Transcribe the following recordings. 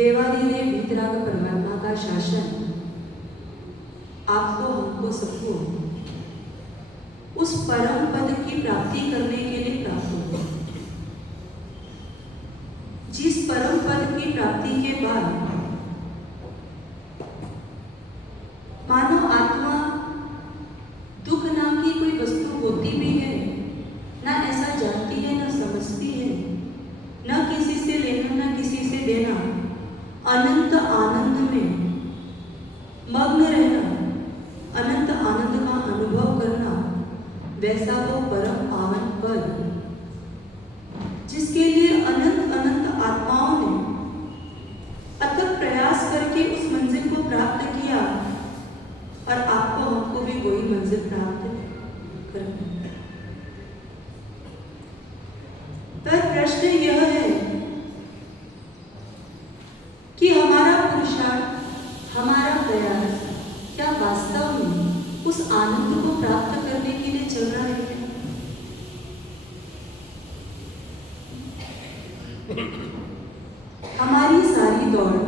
देवादिदेव वीतराग परमात्मा का शासन आपको, हमको, सबको उस परम पद की प्राप्ति करने के लिए प्राप्त होगा। जिस परम पद की प्राप्ति के बाद मानो आत्मा दुख नाम की कोई वस्तु होती भी है, ना ऐसा जानती है, ना समझती है, न किसी से लेना, ना किसी से देना, अनंत आनंद में मग्न वैसा वो परम पावन पद जिसके लिए अनंत अनंत आत्माओं ने अथक प्रयास करके उस मंजिल को प्राप्त किया, और आपको हमको भी वही मंजिल प्राप्त करना। पर प्रश्न यह है कि हमारा पुरुषार्थ, हमारा प्रयास क्या वास्तव में उस आनंद को प्राप्त करने के लिए चल रहा है? हमारी सारी दौड़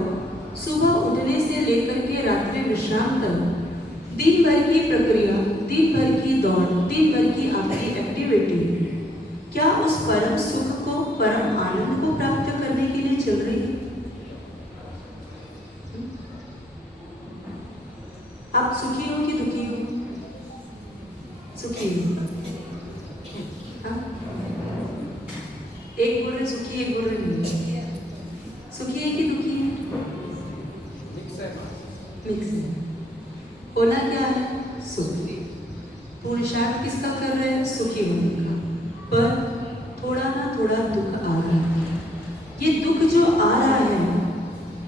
सुबह उठने से लेकर के रात्रि विश्राम तक, दिन भर की प्रक्रिया, दिन भर की दौड़, दिन भर की आपकी एक्टिविटी क्या उस परम सुख को, परम आनंद को प्राप्त करने के लिए चल रही है? आप सुखी हो कि दुखी हो? सुखी हो? हाँ? एक बोल रहे सुखी, एक बोल रहे नहीं। सुखी है कि दुखी है? मिक्स है। होना क्या है? सुखी। पुरुषार्थ किसका कर रहे हैं? सुखी होने का। पर थोड़ा ना थोड़ा दुख आ रहा है। ये दुख जो आ रहा है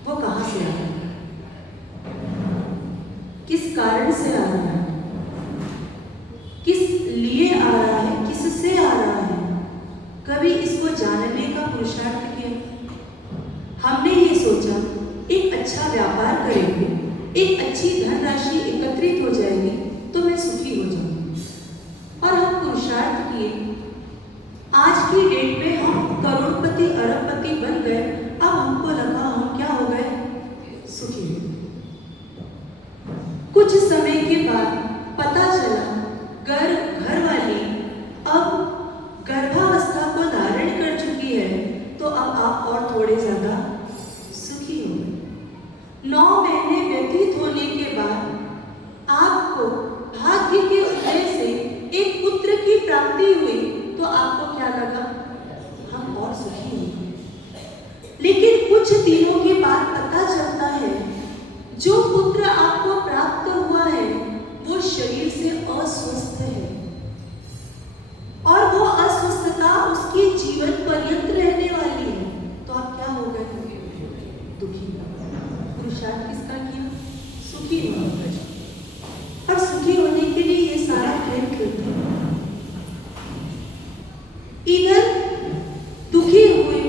वो कहाँ से आ रहा है? किस कारण से आ रहा है? किस लिए आ रहा है? किससे आ रहा है? कभी इसको जानने का पुरुषार्थ किया? हमने ये सोचा एक अच्छा व्यापार करेंगे, एक अच्छी धनराशि एकत्रित हो जाएगी तो मैं सुखी हो जाऊंगी, और हम पुरुषार्थ किए। आज की डेट में हम करोड़पति अरबपति बन गए। अब हमको लगा हम क्या हो गए? सुखी। कुछ समय के बाद पता चला घर वाली अब गर्भावस्था को धारण कर चुकी है, तो अब आप और थोड़े ज्यादा सुखी हो गए। 9 महीने व्यतीत होने के बाद आपको भाग्य के उदय से एक पुत्र की प्राप्ति हुई, तो आपको क्या लगा? हम और सुखी हो गए। लेकिन कुछ दिनों के बाद पता चलता है जो पुत्र आपको प्राप्त हुआ है वो शरीर से अस्वस्थ है, और वो अस्वस्थता उसके जीवन पर्यंत रहने वाली है। तो आप क्या हो गए? दुखी। पुरुषार्थ किसका किया? सुखी हो गए। और सुखी होने के लिए ये सारा खेल खेलते हैं। इधर दुखी हुए,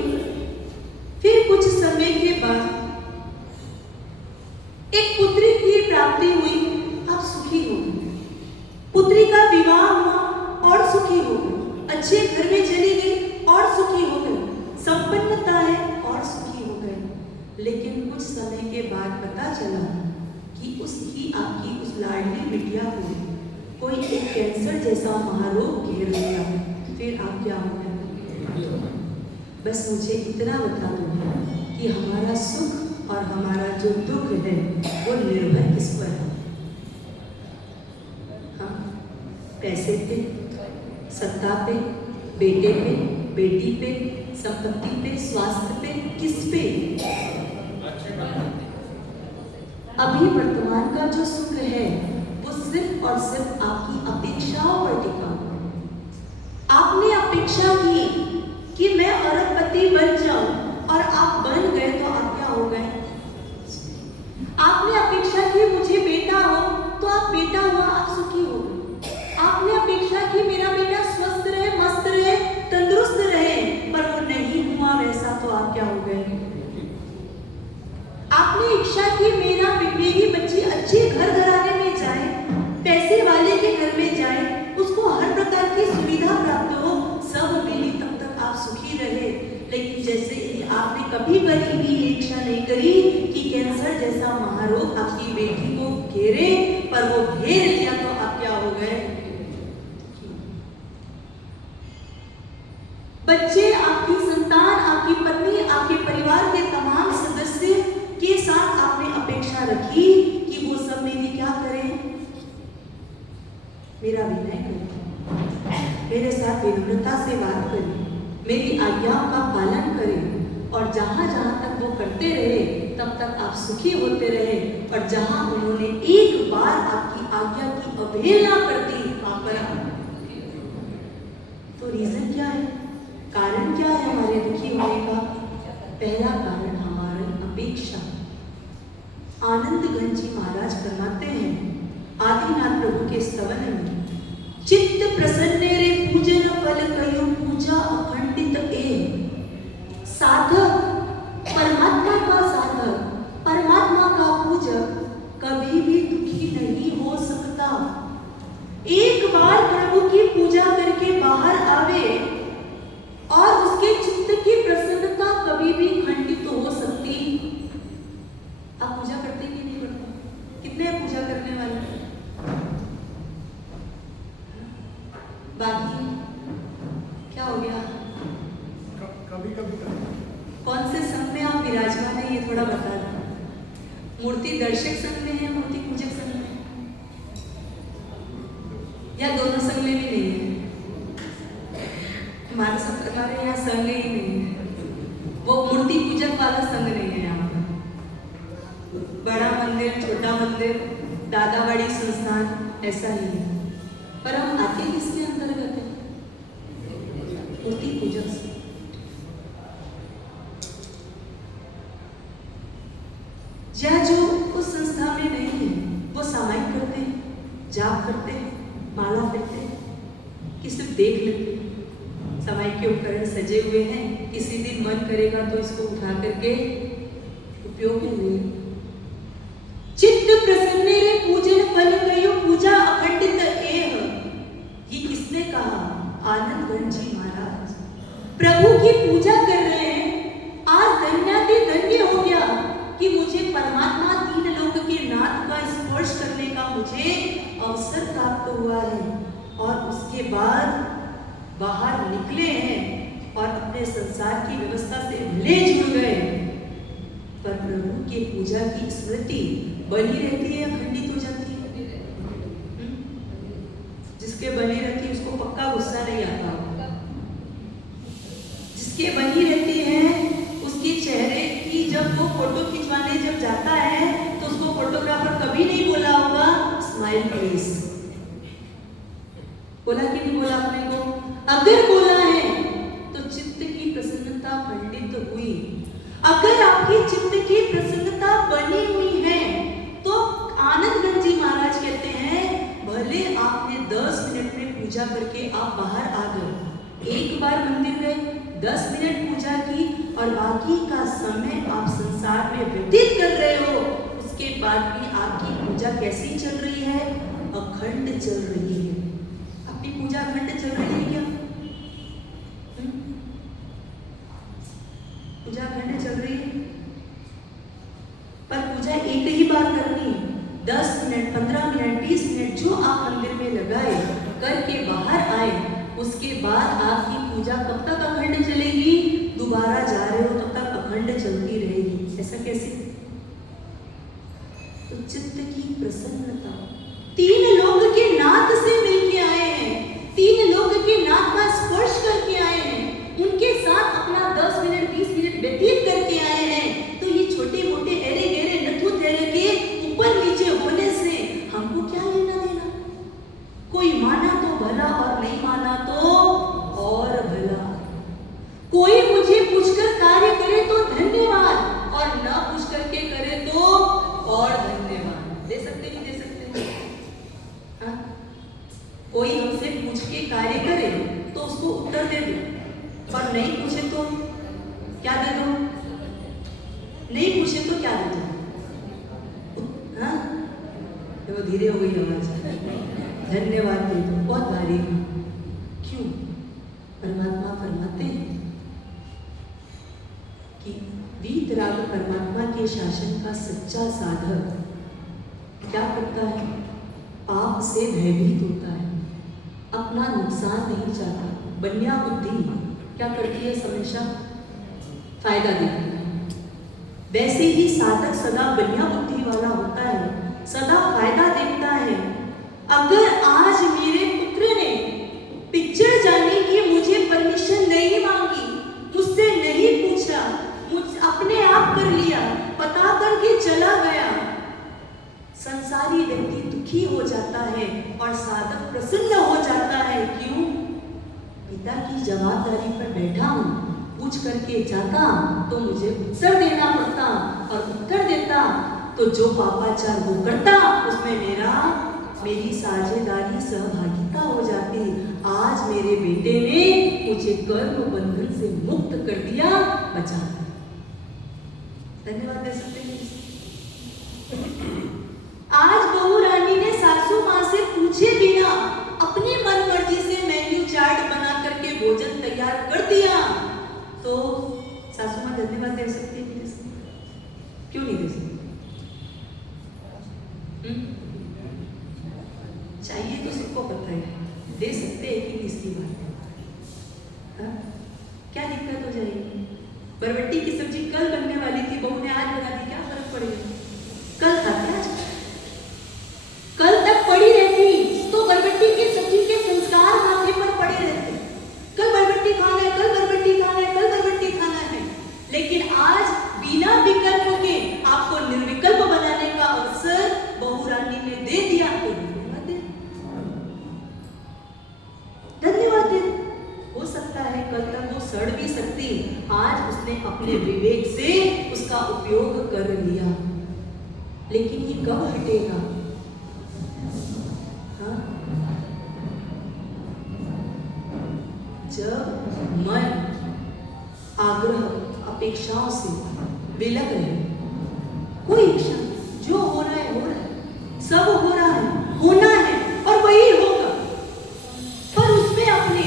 फिर कुछ समय के बाद एक पुत्री की प्राप्ति हुई, आप सुखी हो गए। पुत्री का विवाह हुआ और सुखी हो गए। अच्छे घर में चली गई और सुखी हो गए। संपन्नता है और सुखी हो गए। लेकिन कुछ समय के बाद पता चला कि आपकी उस लाडली बिटिया को कोई एक कैंसर जैसा महारोग घेर लिया। फिर आप क्या हो गए? बस मुझे इतना बता दो कि हमारा सुख और हमारा जो दुख है वो निर्भर किस पर है? हाँ, पैसे पे, सत्ता पे, बेटे पे, बेटी पे, संपत्ति पे, स्वास्थ्य पे, किस पे? अभी वर्तमान का जो सुख है वो सिर्फ और सिर्फ आपकी अपेक्षाओं पर टिका हुआ है। आपने अपेक्षा की कि मैं अरबपति बन जाऊं, और आप बन गए, तो आप क्या हो गए? आपने अपेक्षा की मुझे बेटा हो, तो आप बेटा हुआ, आप सुखी हो गए। आपने अपेक्षा की मेरा बेटा स्वस्थ रहे, मस्त रहे, तंदुरुस्त रहे, पर वो नहीं हुआ वैसा, तो आप क्या हो गए? आपने इच्छा की मेरी बच्ची अच्छे घर घराने में जाए, पैसे वाले के घर में जाए, उसको हर प्रकार की सुविधा प्राप्त हो, सब मिली, तब तक आप सुखी रहे। लेकिन जैसे आपने कभी कभी भी ये इच्छा नहीं करी कि कैंसर जैसा महारोग आपकी बेटी को घेरे, पर वो घेर लिया, तो आप क्या हो गए? बच्चे, आपकी संतान, आपकी पत्नी, आपके परिवार के तमाम सदस्य के साथ आपने अपेक्षा रखी कि वो सब मेरी क्या करें? मेरा विनय करें, मेरे साथ विनम्रता से बात करें, मेरी आज्ञाओं का पालन करें, और जहां जहां तक वो करते रहे तब तक आप सुखी होते रहे। और जहां उन्होंने एक बार आपकी आज्ञा की अवहेलना कर दी, वहां पर तो रीजन क्या है, कारण क्या है हमारे दुखी होने का? पहला कारण हमारी अपेक्षा। आनंद घन जी महाराज फरमाते हैं आदिनाथ प्रभु के स्तवन में, चित्त प्रसन्न रे पूजन फल कयो पूजा अखंडित ए। साधक, परमात्मा का साधक, परमात्मा का पूजक कभी भी दुखी नहीं हो सकता। एक बार प्रभु की पूजा करके बाहर आवे और उसके चित्त की प्रसन्नता कभी भी खंडित तो हो सकती। आप पूजा करते कि नहीं करते? कितने पूजा करने वाले? बाकी क्या हो गया? कभी कभी कौन से संघ में आप विराजमान है ये थोड़ा बता दो। मूर्ति दर्शक संघ में है, मूर्ति पूजक संघ में, या दोनों संघ में भी नहीं है? हमारे यहाँ संघ ही नहीं है, वो मूर्ति पूजक वाला संघ नहीं है यहाँ पर। बड़ा मंदिर, छोटा मंदिर, दादावाड़ी संस्थान ऐसा ही है, पर हम आते किसके अंतर्गत है? मूर्ति पूजक से। या जो उस संस्था में नहीं है वो सामायिक करते हैं, जाप करते हैं, माला फेरते हैं कि सिर्फ देख लेते हैं। सामायिक के उपकरण सजे हुए हैं, किसी दिन मन करेगा तो इसको उठा करके उपयोग में ले। चित्त प्रसन्न रे पूजन फल कयो पूजा अखंडित एह। ये किसने कहा? आनंद घन जी महाराज प्रभु की पूजा कर रहे हैं। आज धन्याति धन्य हो गया कि मुझे परमात्मा तीन लोक के नाथ का स्पर्श करने का मुझे अवसर प्राप्त हुआ है। और उसके बाद बाहर निकले हैं और अपने संसार की व्यवस्था से भले जुड़ गए, पर प्रभु के पूजा की स्मृति बनी रहती है या खंडित हो जाती है? जिसके बनी रहती है उसको पक्का गुस्सा नहीं आता होगा। जिसके बनी रहती है उसके चेहरे की जब वो फोटो खिंचवाने जब जाता है तो उसको फोटोग्राफर कभी नहीं बोला होगा स्माइल प्लीज। बोला कि नहीं बोला अपने को? अगर बोला है तो चित्त की प्रसन्नता खंडित हुई। अगर आपकी चित्त की प्रसन्नता बनी हुई है तो आनंद घन जी महाराज कहते हैं भले आपने 10 मिनट में पूजा करके आप बाहर आ गए, एक बार मंदिर गए, 10 मिनट पूजा की और बाकी का समय आप संसार में व्यतीत कर रहे हो, उसके बाद भी आपकी पूजा कैसी चल रही है? अखंड चल रही है। आपकी पूजा अखंड चल रही है क्या? पूजा अखंड चल रही है, पर पूजा एक ही बार करनी है। 10 मिनट, 15 मिनट, 20 मिनट जो आप मंदिर में लगाए करके बाहर आए, उसके बाद आपकी पूजा कब तक अखंड चलेगी? दोबारा जा रहे हो तब तक अखंड चलती रहेगी। ऐसा कैसे? तो चित्त की प्रसन्नता। तीन लोग के नाथ से मिलके आए हैं, तीन लोग के नाथ का स्पर्श करके आए हैं, उनके साथ अपना 10 मिनट 20 मिनट व्यतीत करके आए हैं। तो ये छोटे मोटे एरे गेरे नथु तेरे के ऊपर नीचे होने से हमको क्या लेना देना? कोई माना तो भला और नहीं माना तो और भला। कोई मुझे पूछकर कार्य करे तो धन्यवाद और न पूछ करके करे तो और धन्यवाद। दे सकते नहीं दे सकते? हाँ? कोई हमसे पूछ के कार्य करे तो उसको उत्तर दे दो, और नहीं पूछे तो क्या दे दो? नहीं पूछे तो क्या दे दो? हाँ? तो धीरे हो गई आवाज। धन्यवाद दे दो, बहुत भारी। क्यों? परमात्मा फरमाते हैं कि वीतराग परमात्मा के शासन का सच्चा साधक क्या करता है? पाप से भयभीत होता है, अपना नुकसान नहीं चाहता। बन्या बुद्धि क्या करती है? हमेशा फायदा देती है। वैसे ही साधक सदा बन्या बुद्धि वाला होता है, सदा फायदा देखता है। अगर आज मेरे पुत्र ने पिक्चर जाने की मुझे परमिशन नहीं मांगी, मुझसे नहीं पूछा, मुझ अपने आप कर लिया, पता करके चला गया, संसारी व्यक्ति दुखी हो जाता है और साधक प्रसन्न हो जाता है। क्यों? पिता की जवाबदारी पर बैठा हूँ, पूछ करके जाता तो मुझे उत्तर देना पड़ता, और उत्तर देता तो जो पापाचार वो करता उसमें मेरी साझेदारी सहभागिता हो जाती। आज मेरे बेटे ने मुझे कर्म बंधन से मुक्त कर दिया, बचा दिया। धन्यवाद दे सकते हैं। आज बहू रानी ने सासू माँ से पूछे बिना अपनी मन मर्जी से मेन्यू चार्ट बना करके भोजन तैयार कर दिया, तो सासू माँ धन्यवाद दे सकती है? क्यों नहीं दे सकती? चाहिए तो सबको पता है, दे सकते हैं कि इसकी बात है। क्या दिक्कत हो जाएगी? बरबट्टी की सब्जी कल बनने वाली थी, बहू ने आज बना दी, क्या फर्क पड़ेगा? कल खाते आज, कल तक पड़ी रहती तो बरबट्टी की सब्जी के संस्कार माथे पर पड़े रहते। कल बरबट्टी खाना है, कल बरबट्टी खाना है, कल बरबट्टी खाना है। लेकिन आज बिना विकल्प के आपको निर्विकल्प बनाने का अवसर बहू रानी ने दे दिया, तो धन्यवाद दे। हो सकता है कल तक वो सड़ भी सकती, आज उसने अपने विवेक से उसका उपयोग कर लिया। लेकिन ये कब हटेगा? हाँ? जब मन आग्रह अपेक्षाओं से विलग रहे। कोई क्षण जो हो रहा है हो रहा है, सब हो रहा है, होना है और वही होगा, पर उसमें अपने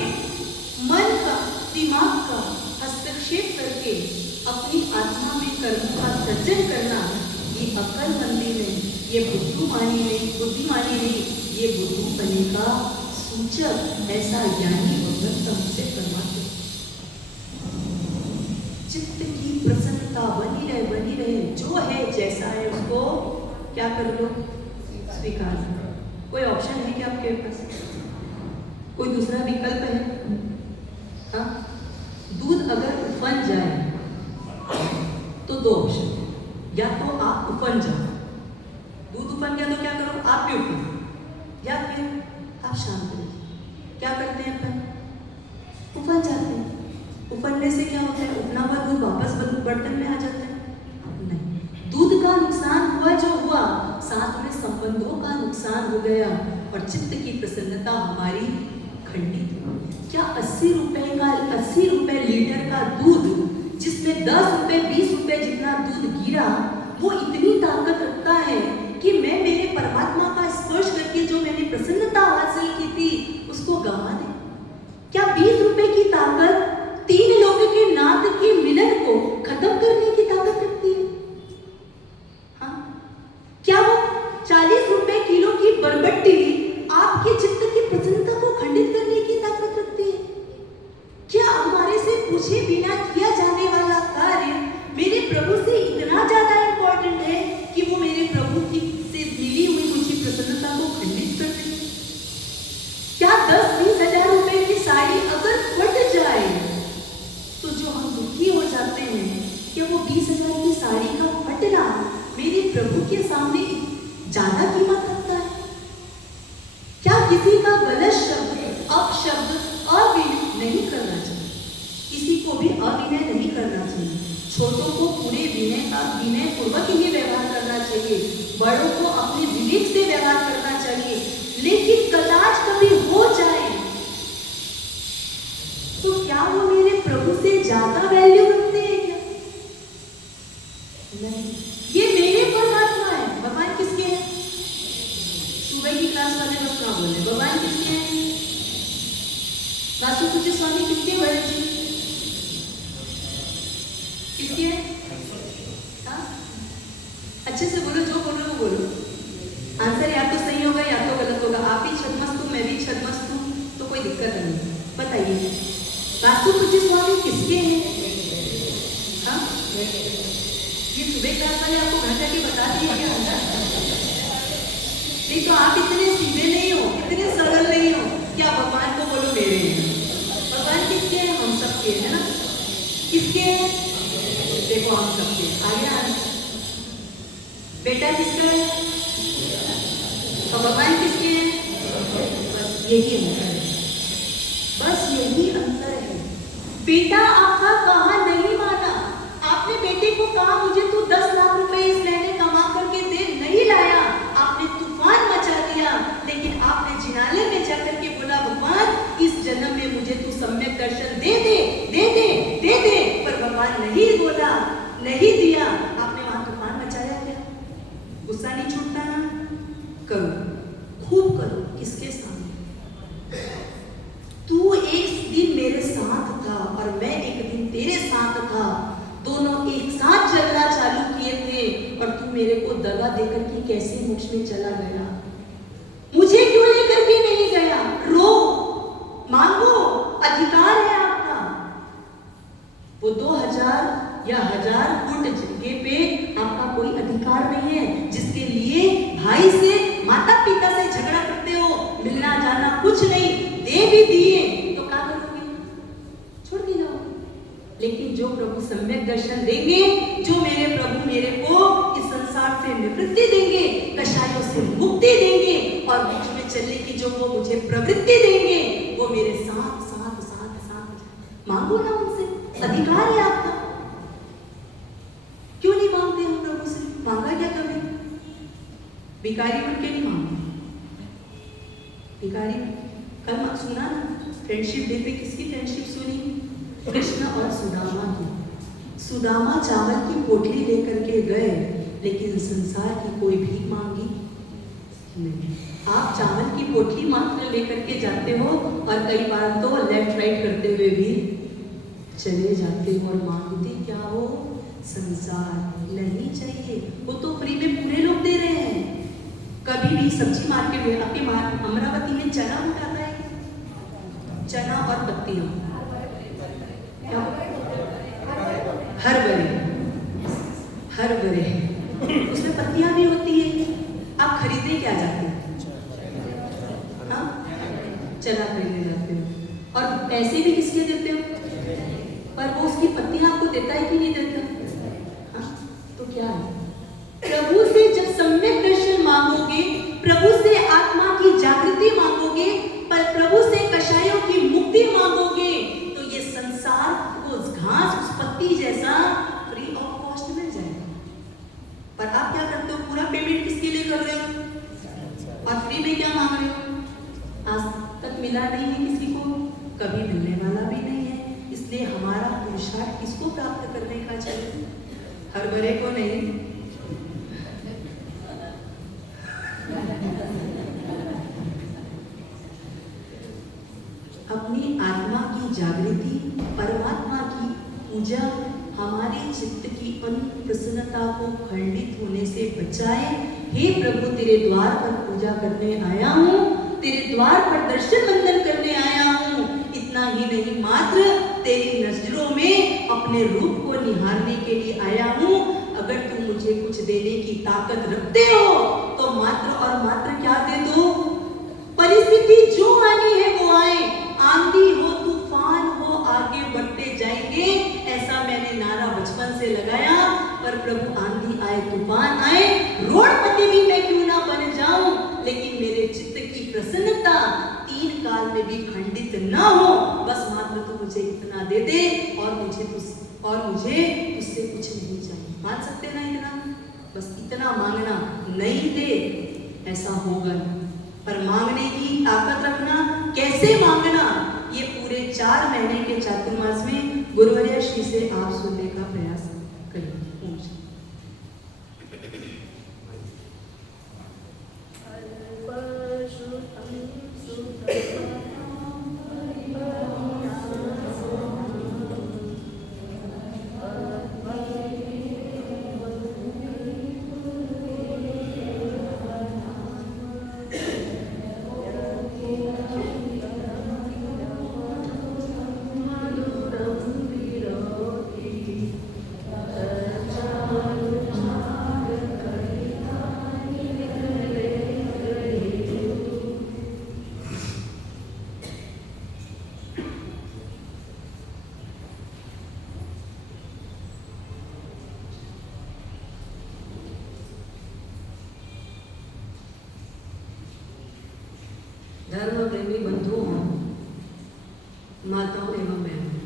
मन का, दिमाग का हस्तक्षेप करके अपनी आत्मा में कर्म का सृजन करना, ये अक्लमंदी नहीं, ये बुद्धिमानी नहीं, ये बुद्धूपने का सूचक ऐसा ज्ञानी भगवंत हमसे करवाते। चित्त की प्रसन्नता बनी रहे, जो है जैसा है उसको क्या कर लो? स्वीकार। कोई ऑप्शन है क्या आपके पास? कोई दूसरा विकल्प है? हाँ? दूध अगर उफन जाए तो दो ऑप्शन, या तो आप उफन जाओ, दूध उफन गया तो क्या करो? आप भी उफन, या फिर आप शांत रहिए। क्या करते हैं अपन? उफन जाते हैं। उफनने से क्या होता है? उफना हुआ दूध वापस बर्तन में आ जाता है? नहीं, दूध का नुकसान हुआ जो हुआ, साथ में संबंधों का नुकसान हो गया और चित्त की प्रसन्नता हमारी खंडित हुई। क्या 80 रुपए लीटर का दूध, जिसमें 10 रुपए 20 रुपए जितना दूध गिरा, वो इतनी ताकत रखता है कि मैं मेरे परमात्मा का स्पर्श करके जो मैंने प्रसन्नता हासिल की थी उसको गंवा दे? क्या 20 रुपए की ताकत 3 लोगों के नाद के मिलन को खत्म करने की ताकत रखती है? हाँ? क्या वो 40 रुपए किलो की बरबट्टी आपके चित्त की प्रसन्नता को खंडित करने की ताकत रखती है? क्या हमारे से पूछे बिना किया जाने वाला कार्य मेरे प्रभु से इतना ज्यादा इंपॉर्टेंट है कि वो मेरे प्रभु की से मिली हुई मुझे प्रसन्नता को खंडित कर दे? क्या 10-20 हजार रुपए की साड़ी अगर फट जाए तो जो हम दुखी हो जाते हैं, क्या वो 20,000 की साड़ी का फटना मेरे प्रभु के सामने ज्यादा कीमत रखता है? क्या किसी का गलत शब्द, अपशब्द, अविनय नहीं करना चाहिए? किसी को भी अविनय नहीं करना चाहिए। छोटों को पूरे विनय पूर्वक ही व्यवहार करना चाहिए, बड़ों को अपने विवेक से व्यवहार करना चाहिए। लेकिन कदाच कभी हो जाए तो क्या वो मेरे प्रभु से ज्यादा वैल्यू रखते हैं क्या? नहीं, ये मेरे परमात्मा है। भगवान किसके हैं? सुबह की क्लास वाले बस ना बोले, भगवान किसके हैं? वासुदेव स्वामी किसके भरत जी? किसके हैं? हाँ? अच्छे से बोलो, जो बोलो वो बोलो। आंसर या तो सही होगा या तो गलत होगा। आप भी छदमस्त हूँ, मैं भी छदमस्त हूँ, तो कोई दिक्कत नहीं। बताइए, वासुदेव स्वामी किसके हैं? हाँ? ये सुबह क्लास वाले आपको घर जाके बता दिए क्या? नहीं तो आप इतने सीधे नहीं हो, इतने सरल नहीं हो कि आप भगवान को बोलो मेरे हैं। भगवान किसके हैं? हम सबके है ना? किसके हैं? देखो हम सबके। आगे आगे बेटा किसका है? और भगवान किसके हैं? बस यही है। बस यही अंतर है। बेटा आपका कहा नहीं माना। आपने बेटे को कहा मुझे तू 10 लाख रुपए इस महीने कमा करके दे, नहीं लाया। आपने तूफान मचा दिया। लेकिन आपने जिनाले में जाकर के बोला भगवान इस जन्म में मुझे तू सम्यक दर्शन दे दे दे दे दे दे। पर भगवान नहीं बोला, नहीं दिया। आपने वहां तूफान मचाया क्या? गुस्सा नहीं छूटता ना? करो, खूब करो। किसके सामने? तू एक दिन मेरे साथ था और मैं एक दिन तेरे साथ था। दोनों एक साथ चलना चालू किए थे और तू मेरे को दगा देकर के कैसे मोक्ष में चला गया? मुझे क्यों लेकर के नहीं गया? रो, मांगो, अधिकार है आपका। वो 2000 या 1000 फुट जगह पे आपका कोई अधिकार नहीं है, जिसके लिए भाई से, माता पिता से झगड़ा करते हो, मिलना जाना कुछ नहीं, दे भी दिए तो क्या करोगे? छोड़ के जाओगे। लेकिन जो प्रभु सम्यक दर्शन देंगे, जो मेरे प्रभु मेरे को इस संसार से निवृत्ति देंगे, कषायों से मुक्ति देंगे और बीच में चलने की जो वो मुझे प्रवृत्ति देंगे, वो मेरे साथ साथ साथ साथ। मांगो ना उनसे, अधिकार है आपका। क्यों नहीं मांगते हम प्रभु से? मांगा क्या कभी? भिखारी बन के नहीं मांगते। भिखारी कल सुना ना, फ्रेंडशिप डे पे किसकी फ्रेंडशिप सुनी? कृष्ण और सुदामा की। सुदामा चावल की पोटली लेकर के गए, लेकिन संसार की कोई भीख मांगी नहीं। आप चावल की पोटली मात्र लेकर के जाते हो और कई बार तो लेफ्ट राइट करते हुए भी चले जाते हो और मांगते क्या हो? संसार नहीं चाहिए। वो तो फ्री में पूरे लोग दे रहे हैं। कभी भी सब्जी मार्केट में, आपके अमरावती में चना उठाता है, चना और पत्तियां, हरभरे, उसमें पत्तियां भी होती है। आप खरीदने क्या जाते हैं? हाँ, चना खरीदने जाते हो और पैसे भी किसके देते हो? पर वो उसकी पत्तियां आपको देता है कि नहीं देता? हाँ, तो क्या है? प्रभु से जब सम्यक दर्शन मांगोगे, प्रभु से आत्मा की जागृति मांगोगे, पर प्रभु से कषायों की मुक्ति मांगोगे, तो ये संसार को घास उस पत्ती जैसा फ्री ऑफ कॉस्ट मिल जाएगा। पर आप क्या करते हो? पूरा पेमेंट किसके लिए कर रहे हो और फ्री में क्या मांग रहे हो? आज तक मिला नहीं है किसी को, कभी मिलने वाला भी नहीं है। इसलिए हमारा पुरुषार्थ किसको प्राप्त करने का चाहिए? हरभरे को नहीं। अपनी आत्मा की जागृति, परमात्मा की पूजा हमारे चित्त की अप्रसन्नता को खंडित होने से बचाए। हे प्रभु, तेरे द्वार पर पूजा करने आया हूँ, तेरे द्वार पर दर्शन बंदन करने आया हूँ। इतना ही नहीं, मात्र तेरी नजरों में अपने रूप को निहारने के लिए आया हूँ। अगर तुम मुझे कुछ देने की ताकत रखते हो तो मात्र और मात्र क्या दे दो? परिस्थिति जो आनी है वो आए, आंधी हो तूफान हो, आगे बढ़ते जाएंगे। ऐसा मैंने नारा बचपन से लगाया। पर प्रभु, आंधी आए तूफान आए, रोडपति भी मैं क्यों ना बन जाऊं, लेकिन मेरे चित्त की प्रसन्नता 3 काल में भी खंडित ना हो। बस मात्र तू मुझे इतना दे दे और मुझे उससे कुछ नहीं चाहिए। मान सकते ना इतना? बस इतना मांगना, नहीं दे ऐसा होगा, पर मांगने की ताकत रखना। कैसे मांगना, ये पूरे 4 महीने के चातुर्मास में गुरुवर्य श्री से आप सुनने का प्रयास करिए। धर्म प्रेमी बंधुओं, माताओं एवं बहनों,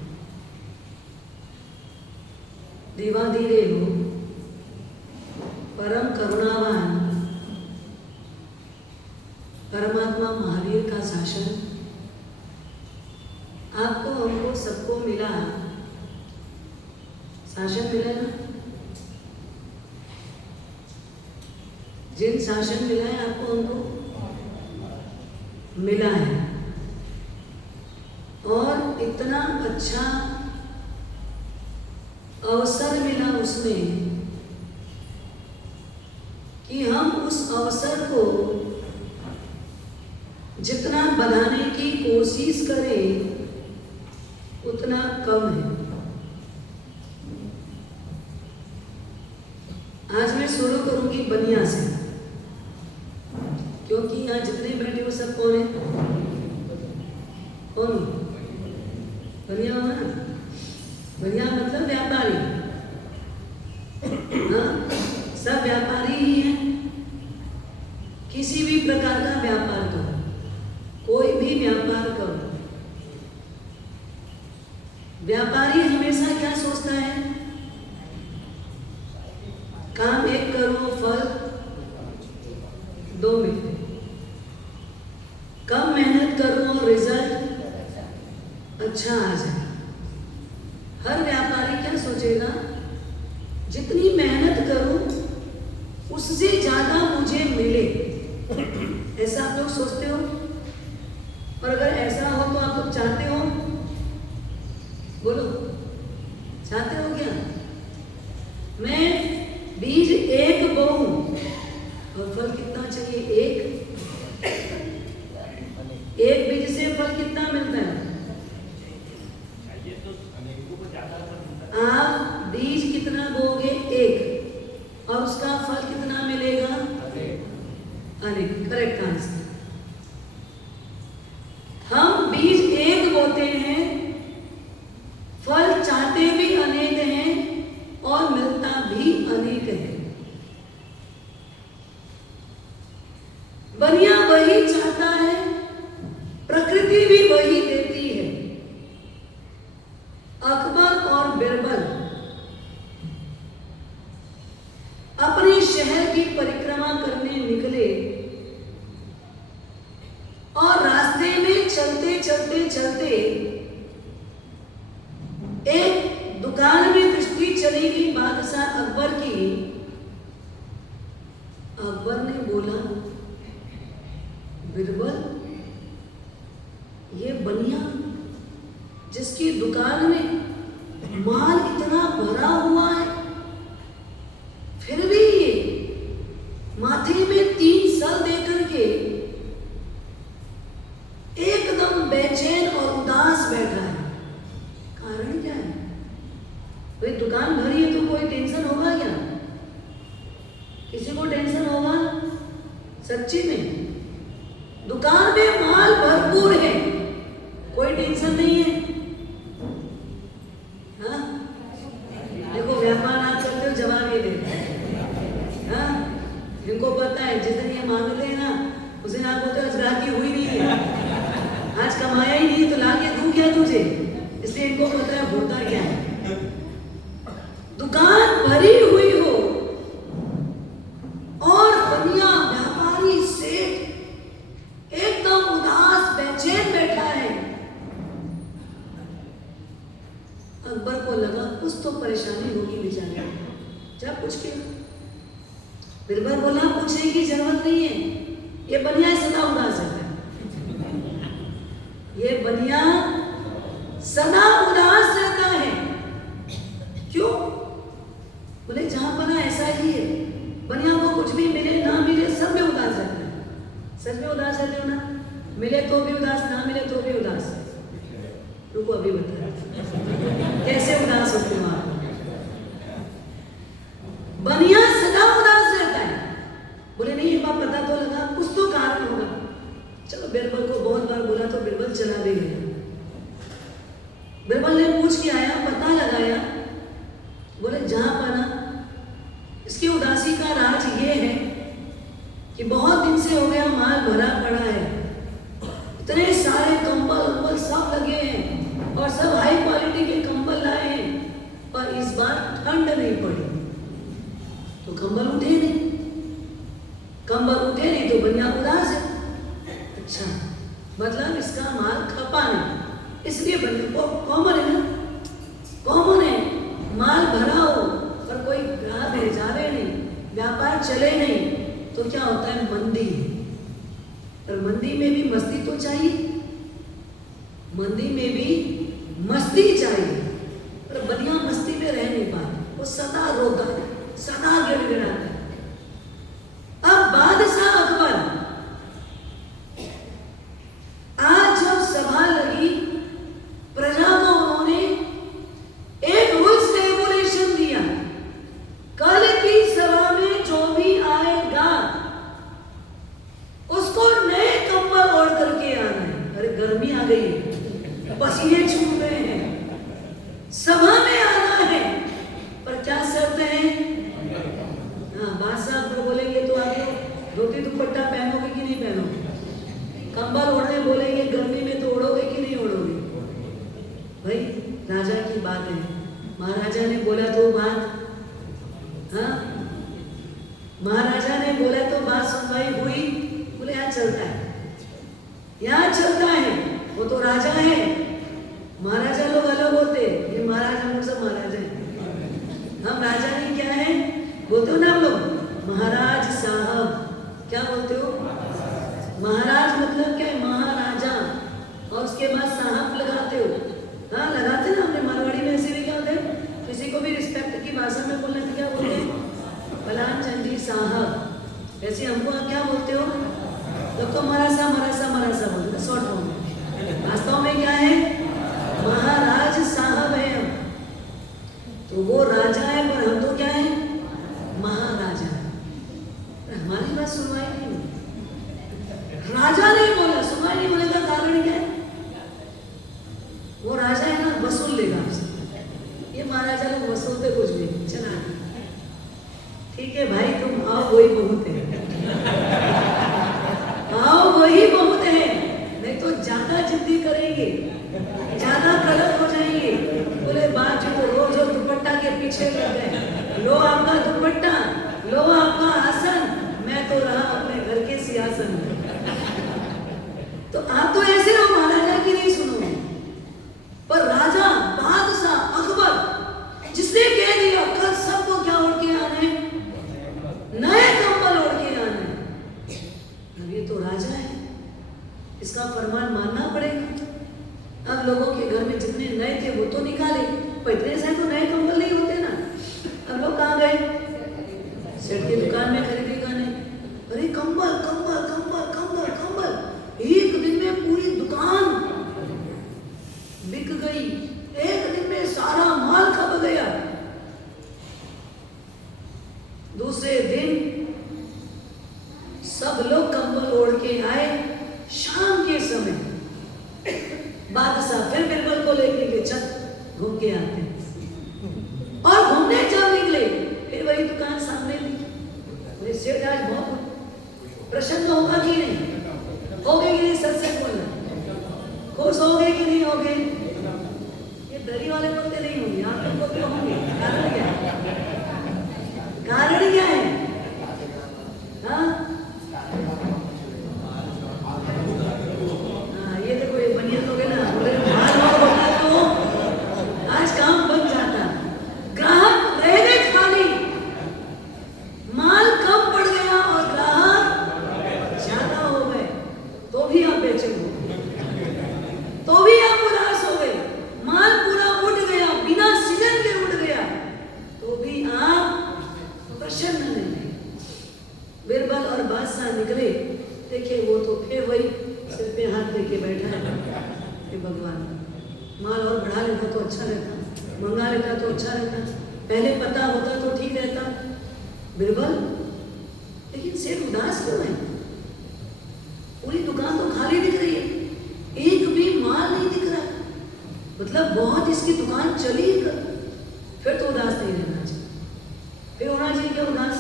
देवाधीरे हो परम करुणावान परमात्मा महावीर का शासन आपको हमको सबको मिला। शासन मिला ना? जिन शासन मिला है आपको हमको मिला है, और इतना अच्छा अवसर मिला उसमें कि हम उस अवसर को जितना बढ़ाने की कोशिश करें उतना कम है। आज मैं शुरू करूंगी बनिया से, क्योंकि यहाँ जितने बैठे हो सब कौन है? कौन? बनिया हो ना? बनिया मतलब व्यापारी। हाँ, सब व्यापारी ही हैं। किसी भी प्रकार का व्यापार करो, कोई भी व्यापार करो, व्यापारी हमेशा क्या सोचता है? काम एक करो, फल दो मिले। कम मेहनत करो और रिजल्ट अच्छा आ जाए। हर व्यापारी क्या सोचेगा? जितनी मेहनत करूं उससे ज्यादा मुझे मिले, ऐसा आप लोग सोचते हो? और अगर ऐसा हो तो आप लोग चाहते हो? बोलो, चाहते हो क्या? मैं बीज एक बोऊं और फल कितना चाहिए? एक बीज से फल कितना मिलता है? आप बीज कितना बोगे? एक, और उसका फल कितना मिलेगा? अनेक। Correct answer. हम बीज एक बोते हैं, फल चाहते भी अनेक हैं और मिलता भी अनेक है। बनिया वही चाहता है, प्रकृति भी वही देती है। अकबर और बिरबल अपने शहर की परिक्रमा करने निकले और रास्ते में चलते चलते चलते एक दुकान में दृष्टि चली गई बादशाह अकबर की। अकबर ने बोला, बिरबल, ये बनिया जिसकी दुकान में माल इतना भरा हुआ है, फिर भी ये माथे में 3 सर देकर के एकदम बेचैन और उदास बैठा है। कारण क्या है? भाई दुकान भरी है तो कोई टेंशन होगा क्या? किसी को टेंशन होगा? सच्ची में दुकान में माल भरपूर है, कोई टेंशन नहीं है। हाँ, देखो व्यापार आप करते हो, जवाब ये देते हैं। हाँ, इनको पता है जिस दिन ये मांगते हैं ना, उस दिन आप बोलते हो आज ग्राहकी हुई नहीं है, आज कमाया ही नहीं, तो ला के दूं क्या तुझे? इसलिए इनको पता है होता क्या है। दुकान भरी हुई हो और बनिया व्यापारी सेठ एकदम उदास बेचैन बैठा है। अकबर को लगा कुछ तो परेशानी होगी बेचारे, जा पूछ के। बिरबल बोला, पूछने की जरूरत नहीं है, ये बनिया सदा उदास है। ये बनिया सदा उदास रहता है। क्यों? बोले जहां पर ऐसा ही है, बनिया को कुछ भी मिले ना मिले सब में उदास रहता है। सच में उदास रहते हो ना? मिले तो भी उदास, ना मिले तो भी उदास। रुको अभी बता कैसे उदास होते हो आप? बनिया सदा उदास रहता है। बोले नहीं, एक बार पता तो लगा, कुछ तो कारण होगा। चलो बिरबल को बहुत बार बोला तो बिरबल चला भी गया। बिरबल ने पूछ के आया, पता लगाया। बोले जहां पाना, इसकी उदासी का राज ये है कि बहुत दिन से हो गया माल भरा पड़ा है, इतने सारे कंबल उम्बल सब लगे हैं, सब हाई क्वालिटी के कंबल लाए हैं, पर इस बार ठंड नहीं पड़ी तो कंबल उठे नहीं, कंबल उठे नहीं तो बनिया उदास है। अच्छा, मतलब इसका माल खपा नहीं, इसलिए बनिया को कॉमन है ना, कॉमन है। माल भरा हो पर कोई ग्राहक ले जावे नहीं, व्यापार चले नहीं, तो क्या होता है, मंदी। और मंदी में भी मस्ती तो चाहिए, मंदी में भी मस्ती चाहिए, पर बनिया मस्ती में रह नहीं पाता, वो सदा रोता है, सदा गिड़गिड़ाता है। अब बादशाह अकबर आज जब सभा लगी, प्रजा को उन्होंने एक रूल्स रेगुलेशन दिया, कल की सभा में जो भी आएगा उसको नए कंबल ओढ़ करके आना है। अरे गर्मी आ गई है, पसीने छूट रहे हैं, सभा में आना है, पर क्या शर्त है? हाँ, बादशाह को बोलेंगे तो आप लोग धोती दुपट्टा पहनोगे कि नहीं पहनोगे? कंबल ओढ़ने बोलेंगे गर्मी में तो ओढ़ोगे कि नहीं ओढ़ोगे? भाई राजा की बात है, महाराजा ने बोला तो बात, हाँ महाराजा ने बोला तो बात सुनवाई हुई, बोले यहाँ चलता है, यहाँ चलता है, वो तो राजा है। महाराजा लोग अलग होते, ये महाराज, हम लोग सब महाराजा हैं, हम राजा नहीं, क्या है बोलते हो ना आप लोग, महाराज साहब, क्या बोलते हो? महाराज मतलब क्या है? महाराजा, और उसके बाद साहब लगाते हो, हाँ लगाते ना, हमने मारवाड़ी में ऐसे भी क्या होते हैं, किसी को भी रिस्पेक्ट की भाषा में बोलने से क्या बोलते हैं, फलान चंदी साहब। ऐसे हमको आप क्या बोलते हो? तो मरासा मरासा मरासा बोलते हैं, शॉर्ट फॉर्म में। वास्तव में क्या है? महाराज साहब है हम, तो वो राजा है, पर हम तो क्या है? महाराजा। हमारी बात सुनवाई नहीं हुई, राजा ने बोला, सुनवाई नहीं होने का कारण क्या है? वो राजा है ना, वसूल लेगा आपसे, ये महाराजा लोग वसूलते कुछ नहीं। चला ठीक है भाई, तुम आओ, वही बहुत है, आओ वही बहुत है, नहीं तो ज्यादा जिद्दी करेंगे, ज्यादा कड़क हो जाएंगे। बोले बात तो रोज और दुपट्टा के पीछे लग गए, लो आपका दुपट्टा, लो आपका आसन, मैं तो रहा अपने घर के सिंहासन में। तो आप तो ऐसे हो, महाराजा की नहीं सुनोगे, पर राजा बादशाह अकबर जिसने कह दिया कल सबको क्या ओढ़ के आना है, नए कंबल ओढ़ के आना है, अब ये तो राजा है, इसका फरमान मानना पड़ेगा। अब लोगों के घर में जितने नए थे वो तो निकाले, पर इतने से तो नए कंबल नहीं होते ना। अब लोग कहाँ गए? सेठ की दुकान में खरीदे का नहीं, अरे कंबल कंबल कंबल कंबल कंबल, एक दिन में पूरी दुकान बिक गई, एक दिन में सारा माल खप गया। दूसरे दिन सब लोग कंबल ओढ़ के आए, शाम के समय बादशाह फिर बिरबल को लेके के छत घूम के आते हैं, और घूमने जब निकले फिर वही दुकान सामने थी। सेठ आज बहुत प्रसन्न होगा कि नहीं, हो गए कि नहीं, सत्संग बोलना, खुश हो गए कि नहीं हो गए? ये दरी वाले बोलते नहीं होंगे, आप लोग बोलते होंगे, कारण क्या है? कारण क्या है? हाँ ये देखो, ये बनिया लोग है ना, बोले माल होता तो आज काम बन जाता, ग्राहक रह गए खाली, माल कम पड़ गया और ग्राहक ज्यादा हो गए, तो भी आप बेचे हो, तो भी आप उदास हो गए, माल पूरा उठ गया, बिना सीजन के उठ गया, तो भी आप प्रसन्न नहीं। बिरबल और बादशाह निकले, देखिए वो तो फिर वही सिर पे हाथ लेके बैठा है कि भगवान माल और बढ़ा लेता तो अच्छा रहता, मंगा लेता तो अच्छा रहता, पहले पता होता तो ठीक रहता। बिरबल, लेकिन सेठ उदास क्यों है? पूरी दुकान तो खाली दिख रही है, एक भी माल नहीं दिख रहा, मतलब बहुत इसकी दुकान चली कर, फिर तो उदास नहीं रहना चाहिए, फिर होना चाहिए क्या उदास?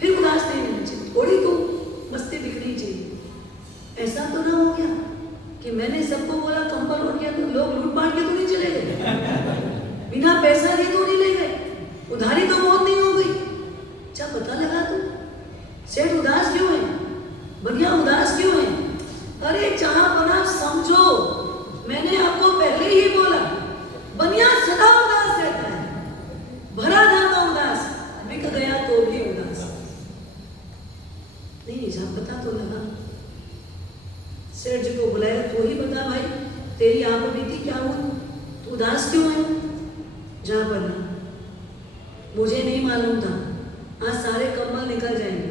फिर उदास नहीं रहना चाहिए, थोड़ी तो मस्ती दिखनी चाहिए। ऐसा तो ना हो गया कि मैंने सबको बोला कंबल ओढ़ गया तो लोग लूट बांट के तो नहीं चले उदास क्यों है? बनिया उदास क्यों है? अरे जहां पर आप समझो, मैंने आपको पहले ही बोला, बनिया सदा उदास रहता है, भरा धागा उदास, बिक गया तो भी उदास। नहीं जहां पता तो लगा, सेठ जी को बुलाया, तो ही बता भाई तेरी आप बीती क्या हुआ, तू उदास क्यों है? जहां पर ना, मुझे नहीं मालूम था आज सारे कंबल निकल जाएंगे।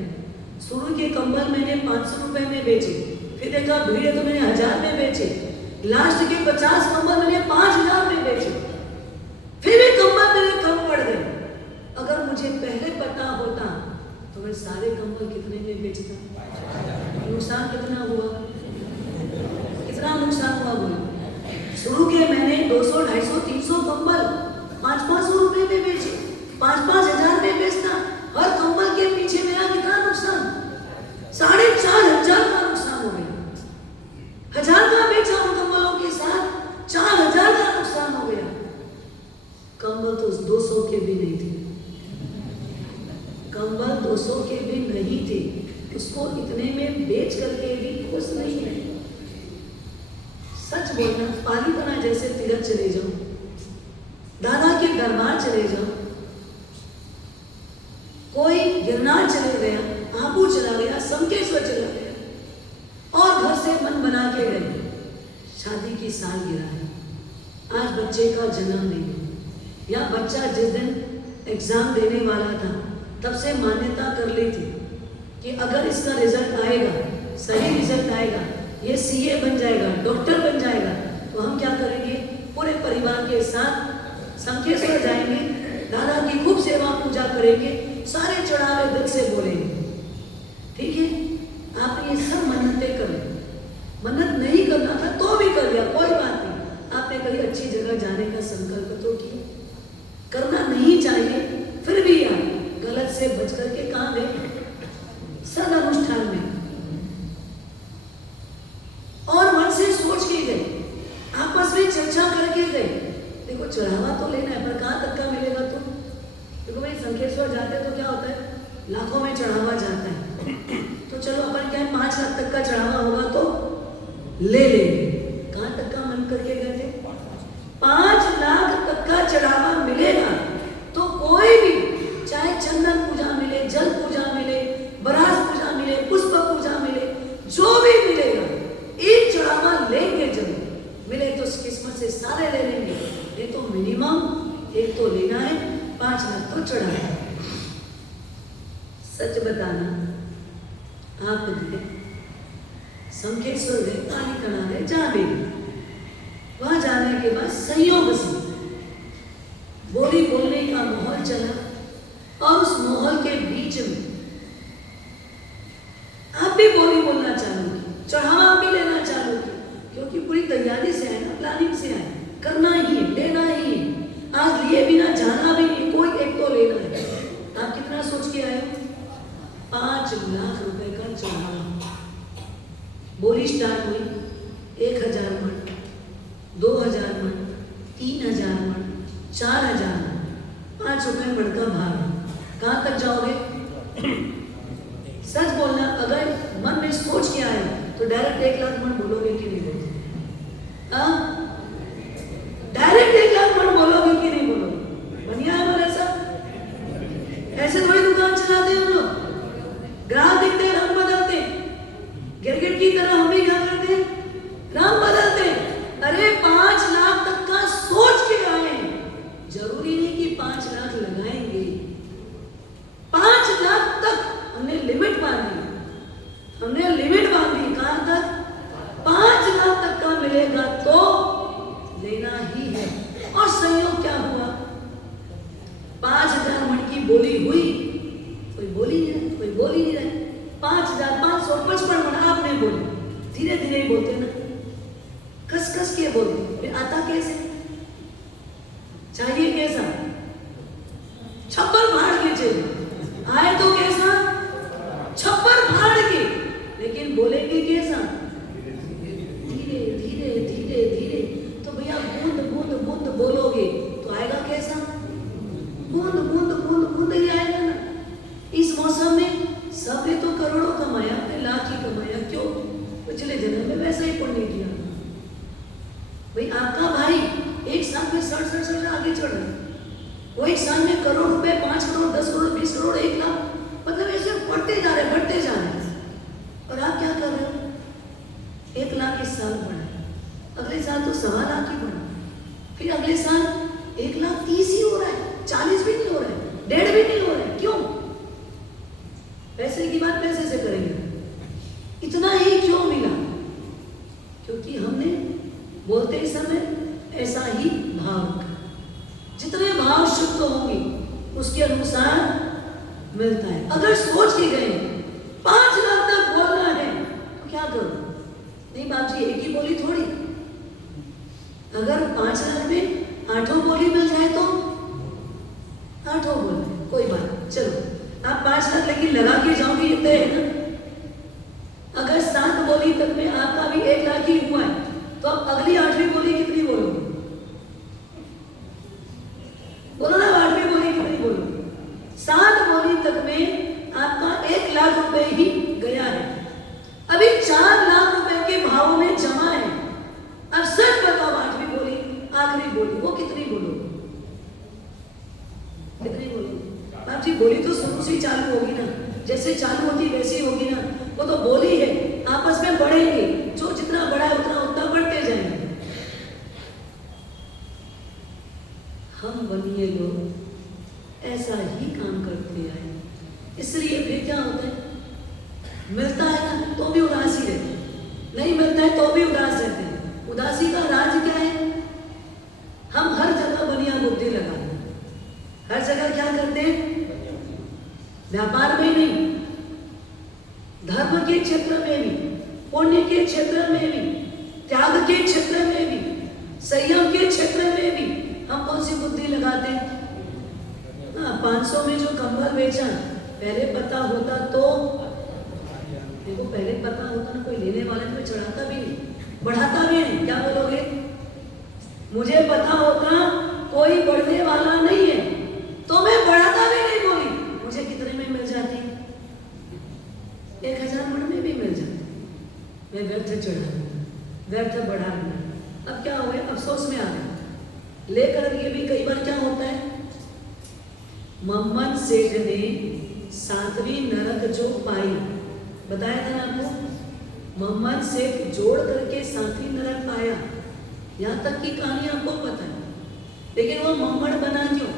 शुरू के कंबल मैंने 500 रुपए में बेचे, फिर देखा भीड़ है तो मैंने 1000 में बेचे, लास्ट के 50 कंबल मैंने 5000 में बेचे, फिर भी कंबल मेरे कम पड़ गए। अगर मुझे पहले पता होता तो मैं सारे कंबल कितने में बेचता? नुकसान कितना हुआ? कितना नुकसान हुआ बोले? शुरू के मैंने 200, 250, 300 कंबल 500 रुपए में बेचे, 5,000 में बेचता, हर कंबल के पीछे मेरा कितना नुकसान? 4,500 का नुकसान हो गया। 1000 का बेचा उन कंबलों के साथ, 4,000 का नुकसान हो गया। कंबल तो 200 के भी नहीं थे, कंबल 200 के भी नहीं थे, उसको इतने में बेच करके भी खुश नहीं है। सच बोलना, पालीपना जैसे तीरथ चले जाओ, दादा के दरबार चले जाओ, कोई गिरनार चले गया, आबू चला गया, संकेश्वर चला गया, और घर से मन बना के गए, शादी की सालगिरह है, आज बच्चे का जन्मदिन, या बच्चा जिस दिन एग्जाम देने वाला था तब से मान्यता कर ली थी कि अगर इसका रिजल्ट आएगा, सही रिजल्ट आएगा, ये सीए बन जाएगा, डॉक्टर बन जाएगा, तो हम क्या करेंगे? पूरे परिवार के साथ संकेश्वर जाएंगे, दादा की खूब सेवा पूजा करेंगे, सारे चढ़ावे दिल से बोलेंगे। ठीक है, आपने ये सब मन्नतें कर ली, मन्नत नहीं करना था तो भी कर लिया, कोई बात नहीं। आपने कहीं अच्छी जगह जाने का संकल्प तो किया, करना नहीं चाहिए, फिर भी आप गलत से बच करके कहां गए? सद अनुष्ठान में, और मन से सोच के गए, आपस में चर्चा करके गए, देखो चढ़ावा तो लेना है, पर कहां तक का मिलेगा? तो देखो भाई संकेश्वर जाते हैं तो क्या होता है, लाखों में चढ़ावा जाता है, तो चलो अपन क्या है 5 लाख तक का चढ़ावा होगा तो ले लेंगे। कहां तक का मन करके गए थे? 5 लाख तक का चढ़ावा मिलेगा तो कोई भी, चाहे चंदन पूजा मिले, जल पूजा मिले, बरास पूजा मिले, पुष्प पूजा मिले, जो भी मिलेगा एक चढ़ावा लेंगे जरूर, मिले तो किस्मत से सारे ले लेंगे, ये तो मिनिमम एक तो लेना है, 5 लाख तो चढ़ाना है। सच बताना, आप गए संकेश्वर गए, पानी कना गए, जहां भी, वहां जाने के बाद संयोग से बोली बोलने का माहौल चला, और उस माहौल के बीच में आप भी बोली बोलना चालू की, चढ़ावा भी लेना चालू की, क्योंकि पूरी तैयारी से आए ना, प्लानिंग से आए, करना ही है, लेना ही है, आज लिए बिना जाना भी नहीं, कोई एक तो लेना है। आप कितना सोच के आए? 5 लाख रुपए का चढ़ावा। बोली स्टार्ट हुई, 1000 मन, 2000 मन, 3000 मन, 4000 मन, 5 रुपए मण का भार, कहां तक जाओगे? सच बोलना, अगर मन में सोच के आए तो डायरेक्ट 1 लाख मन बोलोगे कि नहीं बोलोगे? डायरेक्ट 1 लाख मन बोलोगे कि नहीं बोलोगे? बढ़िया है हमारे साथ, ऐसे थोड़ी दुकान चलाते हैं हम लोग, ग्राहक दिखते हैं, रंग बदलते, गिरगिट की तरह हम भी क्या करते हैं? रंग बदलते। अरे 5 लाख तक का सोच के आए, जरूरी नहीं कि 5 लाख लगाएंगे, 5 लाख तक हमने लिमिट बांधी, हमने लिमिट बांधी, कहां तक? 5 लाख तक का मिलेगा तो लेना ही है। और संयोग क्या हुआ? 5000 मन की बोली हुई, कोई बोली नहीं रहा, कोई बोली नहीं रहा, 5555 मन आपने बोली, धीरे धीरे बोलते ना, कस कस के बोलते, फिर आता कैसे? चाहिए कैसा? छप्पर फाड़ के चाहिए, आए तो कैसा? छप्पर फाड़ के, लेकिन बोलेंगे कैसा? धीरे धीरे धीरे धीरे। तो भैया बूंद बूंद बूंद बोलोगे तो आएगा कैसा? बूंद बूंद बूंद बूंद ही आएगा ना। इस मौसम में सबके तो करोड़ों लाख ही कमाया, क्यों? पिछले जन्म में वैसा ही पुण्य किया। भाई आपका भाई एक साल में 60 आगे चढ़ रहा है, वो एक साल में करोड़ रुपए, 5 करोड़, 10 करोड़, 20 करोड़, 1 लाख, मतलब ऐसे बढ़ते जा रहे, बढ़ते जा रहे। और आप क्या कर रहे हो? 1 लाख इस साल बढ़ा, अगले साल तो 1.25 लाख ही बढ़ा, फिर अगले साल 1,30,000 ही हो रहा है, 40 भी नहीं हो रहा है, 1.5 भी नहीं हो रहा है। क्यों? पैसे की बात पैसे से करेंगे, इतना ही क्यों मिला? क्योंकि हमने बोलते समय ऐसा ही भाव रखा। जितने भाव शुद्ध होंगे उसके अनुसार मिलता है। अगर सोच के गए 5 लाख तक बोलना है तो क्या करो? नहीं बाप जी, एक ही बोली थोड़ी। अगर 5 लाख में 8 बोली मिल जाए तो 8 बोली, कोई बात, चलो आप 5 लाख लेकिन लगा के जाओगे, ये तय है ना। अगर 7 बोली तक में आपका भी 1 लाख ही हुआ है तो आप अगली 8वीं बोली कितनी बोलोगे? बोलो ना, 8वीं बोली कितनी बोलोगे? 7 बोली तक में आपका 1 लाख रुपए ही गया है, अभी 4 लाख रुपए के भाव में जमा है। अब सच बताओ, 8वीं बोली आखिरी बोली वो कितनी बोलोगे? कितनी बोलोगे? आप जी बोली तो शुरू से चालू होगी ना, जैसे चालू होती वैसी होगी ना, वो तो बोली है, आपस में बढ़ेंगे, जो जितना बड़ा है उतना उतना बढ़ते जाएंगे। हम बनिए लोग ऐसा ही काम करते आए, इसलिए फिर क्या होता है? मिलता है ना तो भी उदासी रहते, नहीं मिलता है तो भी उदास रहते हैं। उदासी का राज क्या है? हम हर जगह बनिया बुद्धि लगाते हैं, हर जगह क्या करते हैं? व्यापार में नहीं, धर्म के क्षेत्र में भी, पुण्य के क्षेत्र में भी, त्याग के क्षेत्र में भी, संयम के क्षेत्र में भी हम कौन सी बुद्धि लगाते हैं? 500 में जो कंबल बेचा, पहले पता होता तो, देखो पहले पता होता ना, कोई लेने वाले में चढ़ाता भी नहीं, बढ़ाता भी नहीं। क्या बोलोगे? मुझे पता होता कोई बढ़ने वाला नहीं है तो मैं बढ़ाता भी नहीं। बोली मुझे कितने में मिल जाती? 1000 मन में भी मिल जाती, मैं व्यर्थ चढ़ा, व्यर्थ बढ़ा। अब क्या हो गया? अफसोस में आ गया। लेकर के भी कई बार क्या होता है? मोहम्मद सेठ ने 7वीं नरक जो पाई, बताया था ना आपको, मोहम्मद सेठ जोड़ करके 7वीं नरक पाया, यहां तक की कहानी आपको पता है। लेकिन वो मोहम्मद बना क्यों?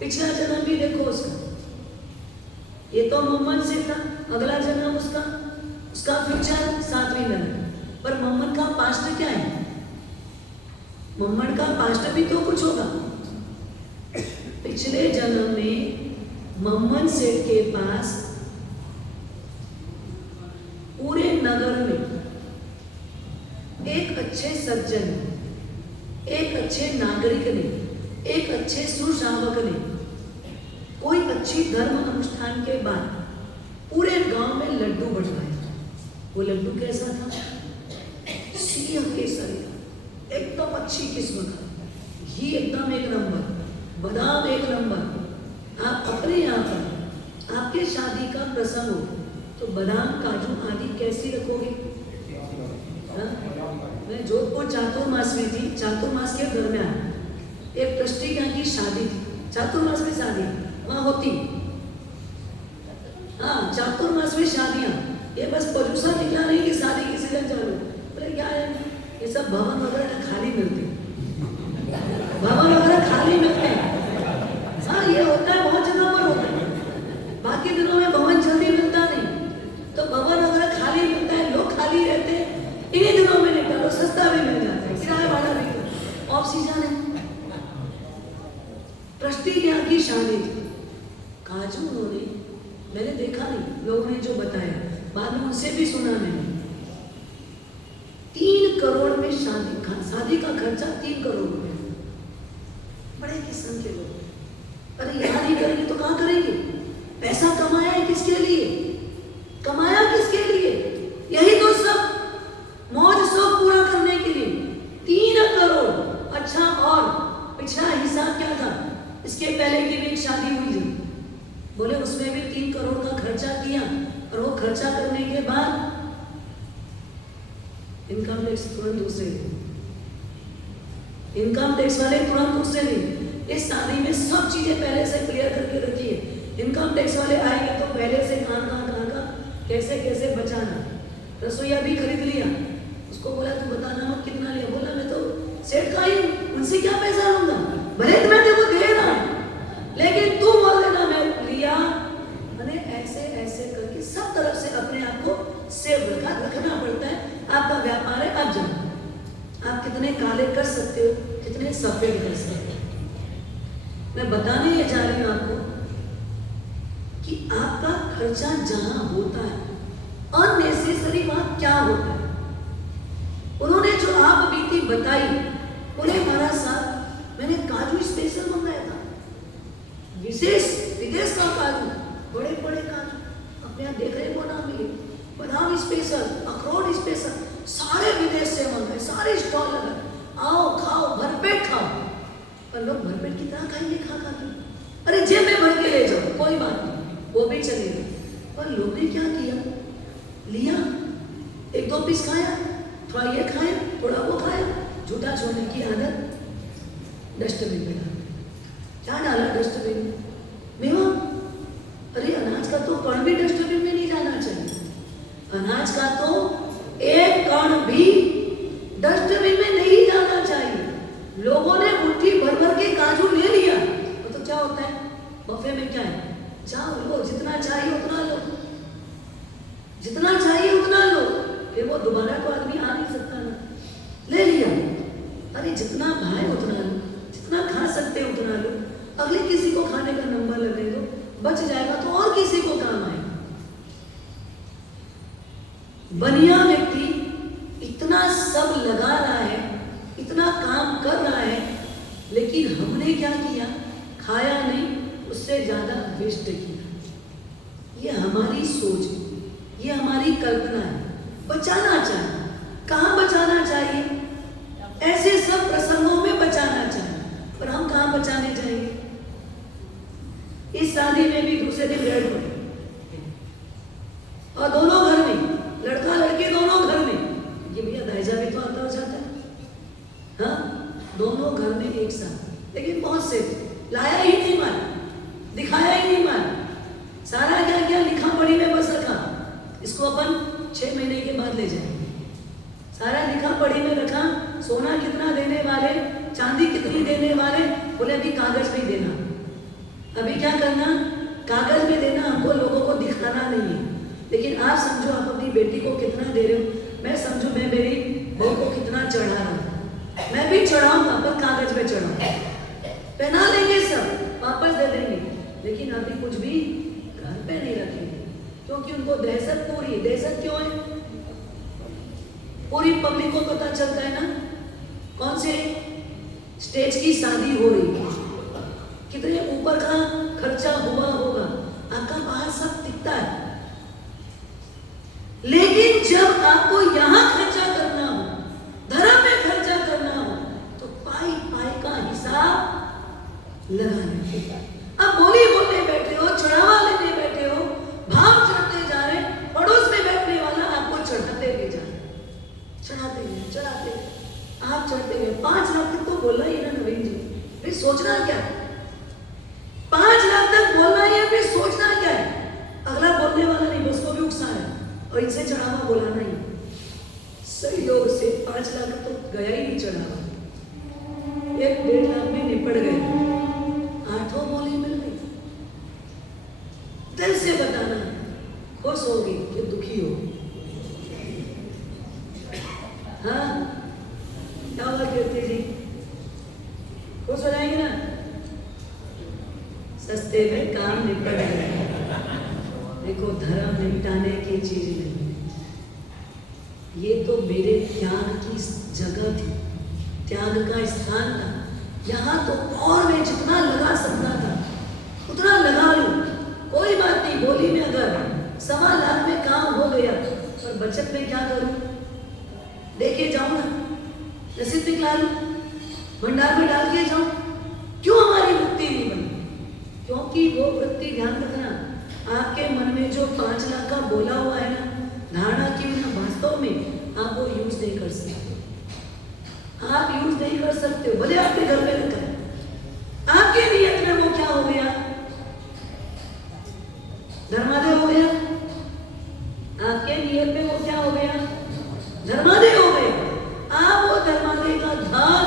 पिछला जन्म भी देखो उसका, ये तो मोहम्मद से था, अगला जन्म उसका फ्यूचर 7वीं नरक। पर मोहम्मद का पास्ट क्या है? मोहम्मद का पास्ट भी तो कुछ होगा। पिछले जन्म में मोहम्मद सेठ के पास पूरे नगर में एक अच्छे सज्जन, एक अच्छे नागरिक ने, एक अच्छे सुशावक ने कोई अच्छी धर्म अनुष्ठान के बाद पूरे गांव में लड्डू बंटवाए। वो लड्डू कैसा था? सिंह केसरी, एकदम अच्छी किस्म का, घी एकदम 1 नंबर, बादाम 1 नंबर। आप अपने यहाँ पर आपके शादी का प्रसंग हो तो बादाम, काजू आदि कैसी रखोगे? मैं जोधपुर चातुर्मास में थी, चातुर्मास के दरमियान एक ट्रस्टी यहाँ की शादी थी, चातुर्मास में शादी वहाँ होती। हाँ, चातुर्मास में शादियाँ, ये बस पोल्यूशन निकला नहीं कि शादी की सीजन चालू। बोले क्या है, ये सब भवन वगैरह खाली मिलते, भवन वगैरह खाली मिलते हैं। हाँ, ये होता है, बहुत जगह पर होता है। बाकी दिनों में भवन जल्दी मिलता नहीं, तो भवन वगैरह खाली मिलता है, लोग खाली रहते हैं। इन्हीं दिनों में निकालो, सस्ता भी मिल जाता है, किराया भाड़ा भी, ऑफ सीजन है। ट्रस्टी यहाँ की शादी थी, काजू उन्होंने, मैंने देखा नहीं, लोगों ने जो बताया, बाद में उनसे भी सुना मैंने, 3 करोड़ में शादी का खर्चा 3 करोड़ रुपए। बड़े किस्म के लोग, अरे यहाँ नहीं करेंगे तो कहाँ करेंगे? पैसा कमाया है किसके लिए? कमाया किसके लिए? यही तो सब मौज शौक पूरा करने के लिए 3 करोड़। अच्छा, और पिछला हिसाब क्या था? इसके पहले की भी एक शादी हुई थी, बोले उसमें भी 3 करोड़ का खर्चा किया और खर्चा करने के बाद इनकम टैक्स तुरंत दूसरे दिन, इनकम टैक्स वाले तुरंत दूसरे दिन। इस शादी में सब चीजें पहले से क्लियर करके रखिए। इनकम टैक्स वाले आएंगे तो पहले से कहाँ कैसे कैसे बचाना। रसोईया भी खरीद लिया, उसको बोला तू बताना मत कितना लिया, बोला मैं तो सेठ का ही हूं, उनसे क्या पैसा लूंगा, भले तो मैं तेरे को दे रहा हूं लेकिन तू बोल देना मैं लिया। मैंने ऐसे ऐसे करके सब तरफ से अपने आप को सेव रखना पड़ता है। आपका व्यापार है, आप जानो आप कितने काले कर सकते हो, कितने सफेद कर सकते हो। मैं बताने ये जा रही हूं आपको कि आपका खर्चा जहां होता है अननेसेसरी वहां क्या होता है। उन्होंने जो आप बीती बताई, बोले महाराज साहब मैंने काजू स्पेशल मंगाया था, विशेष विदेश का काजू, बड़े बड़े काजू अपने यहाँ देख रहे को ना मिले, बादाम स्पेशल, अखरोट स्पेशल, सारे विदेश से मंगाए, सारे स्टॉल लगा, आओ खाओ भरपेट खाओ। पर लोग भरपेट कितना खाएंगे खा के, अरे जेब में भर के ले जाओ कोई बात नहीं, वो भी चलेगा। पर लोग ने क्या किया, लिया एक दो पीस खाया, थोड़ा ये खाया थोड़ा वो खाया, झूठा छोड़ने की आदत डस्टबिन में डाला। क्या डाला डस्टबिन में? मेवा। अरे अनाज का तो कण भी डस्टबिन में नहीं जाना चाहिए, अनाज का तो एक कण भी डस्टबिन में नहीं जाना चाहिए। लोगों ने मुट्ठी भर भर के काजू ले लिया, तो क्या होता है बफे में क्या है, जाओ लो जितना चाहिए उतना लो, जितना चाहिए उतना लो, फिर वो दोबारा तो आदमी आ नहीं सकता ना, ले लिया। अरे जितना भाई उतना लो, जितना खा सकते उतना लो, अगले किसी को खाने का नंबर लगने दो, बच जाएगा तो और किसी को काम आएगा। बनिया व्यक्ति इतना सब लगा रहा है, इतना काम कर रहा है, लेकिन हमने क्या किया, खाया नहीं, उससे ज्यादा वेस्ट किया। ये हमारी सोच है, ये हमारी कल्पना है। बचाना चाहिए, कहाँ बचाना चाहिए, ऐसे सब प्रसंगों में बचाना चाहिए, पर हम कहाँ बचाने जाएंगे। इस शादी में भी दूसरे दिन रेड पड़े और दोनों घर में, लड़का लड़के दोनों घर में, ये भैया दाइजा भी तो आता हो जाता है, हाँ दोनों घर में एक साथ, लेकिन बहुत से लाया ही नहीं माल, दिखाया ही नहीं माल, सारा क्या क्या लिखा पढ़ी में बस रखा, इसको अपन 6 महीने के बाद ले जाएंगे। सारा लिखा पढ़ी में रखा, सोना कितना देने वाले, चांदी कितनी देने वाले, बोले अभी कागज में देना। अभी क्या करना, कागज में देना, हमको लोगों को दिखाना नहीं है। लेकिन आप समझो आप अपनी बेटी को कितना दे रहे हो, मैं समझू मैं मेरी बहू को कितना चढ़ा रहा हूँ, मैं भी चढ़ाऊंगा पर कागज में चढ़ाऊंगा, पहना लेंगे सब वापस दे देंगे, लेकिन अभी कुछ भी घर पे नहीं रखेंगे, क्योंकि उनको दहशत पूरी। दहशत क्यों है, पूरी पब्लिक को पता चलता है ना कौन से स्टेज की शादी हो रही है, कितने ऊपर का खर्चा हुआ होगा, आपका बाहर सब दिखता है। लेकिन जब आपको यहां खर्चा करना हो, धर्म में खर्चा करना हो, तो पाई पाई का हिसाब लगाना। अब बोली बोलने बैठे हो, चढ़ावा लेने बैठे हो, भाव चढ़ते जा रहे, पड़ोस में बैठने वाला आपको चढ़ाते भी जा रहे, चढ़ाते हैं चढ़ाते, आप चढ़ते हैं। 5 लाख तक तो बोलना ही ना नवीन जी, फिर सोचना क्या है, 5 लाख तक बोलना ही है, फिर सोचना क्या है। अगला बोलने वाला नहीं, उसको भी उकसाना है और इनसे चढ़ावा बोलाना ही। सही लोग से 5 लाख तो गया ही नहीं चढ़ावा, 1-1.5 लाख में निपट गए, 8 बोली मिल गई। दिल से बताना, खुश होगी कि दुखी हो। हाँ क्या हुआ कीर्ति जी, खुश हो जाएंगे ना, सस्ते में काम निपट गया। देखो धर्म निपटाने की चीज नहीं, ये तो मेरे त्याग की जगह थी, त्याग का स्थान था। यहाँ तो और मैं जितना लगा सकता था उतना लगा लूं, कोई बात नहीं। बोली में अगर 1.25 लाख में काम हो गया, और बचत में क्या करूं, देखे जाऊं ना, रसीद निकला लूं, भंडार में डाल के जाऊं। क्यों हमारी वृत्ति नहीं बनी, क्योंकि वो वृत्ति, ध्यान रखना, आपके मन में जो 5 लाख का बोला हुआ आप यूज नहीं कर सकते हो, भले आपके घर में रखा है, आपके नियत में वो क्या हो गया, धर्मादय हो गया। आपके नियत में वो क्या हो गया, धर्मादय हो गया। आप वो धर्मादय का दाल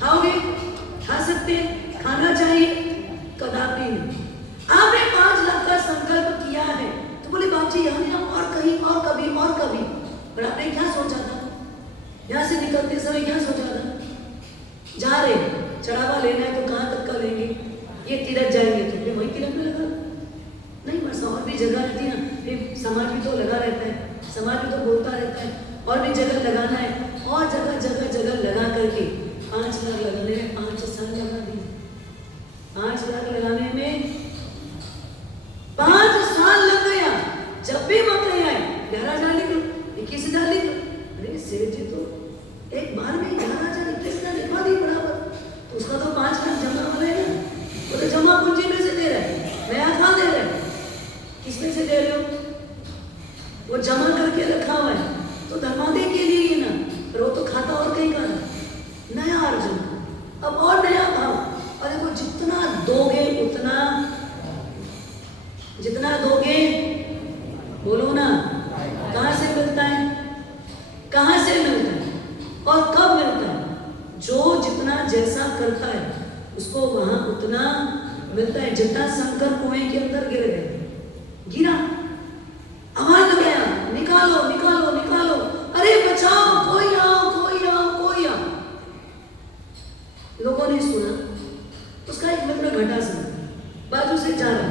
खाओगे, खा सकते, खाना चाहिए, कदापि नहीं। आपने 5 लाख का संकल्प किया है तो बोले बाप जी यहाँ नहीं, और कहीं और कभी और कभी, पर आपने क्या सोचा था, यहाँ से निकलते समय क्या सोचा था, जा रहे चढ़ावा लेना है तो कहाँ तक का लेंगे, ये तीरथ जाएंगे तो फिर वही तीरथ में लगा नहीं, बस और भी जगह रहती है ना, फिर समाज भी तो लगा रहता है, समाज भी तो बोलता रहता है, और भी जगह लगाना है, और जगह जगह जगह लगा करके 5 लाख लगाने में 5 साल लगा दिए। 5 लाख लगाने में 5 साल लग गया। जब भी मत आए 11,000 लिखो, 21,000 लिखो, अरे सेठ जी तो एक बार में 11,000 21,000 लिखवा दी बराबर, तो उसका तो 5 लाख जमा हो रहे हैं, वो तो जमा पूंजी में से दे रहा है, नया कहाँ दे रहे हैं, किसमें से दे रहे हो, वो जमा करके रखा हुआ है तो धर्मादय के लिए ही ना, पर वो तो खाता और कहीं का नया अर्जुन, अब और नया भाव, और देखो जितना दोगे उतना, जितना दोगे बोलो ना, कहाँ से मिलता है, कहाँ से मिलता है और कब मिलता है, जो जितना जैसा करता है उसको वहां उतना मिलता है। जितना शंकर कुएं के अंदर गिर गए, गिरा, आवाज लगाया निकालो निकालो निकालो, अरे बचाओ, कोई आओ कोई आओ कोई आओ, लोगों ने सुना, उसका एक मित्र घटा सुना, बाजू से जा रहा,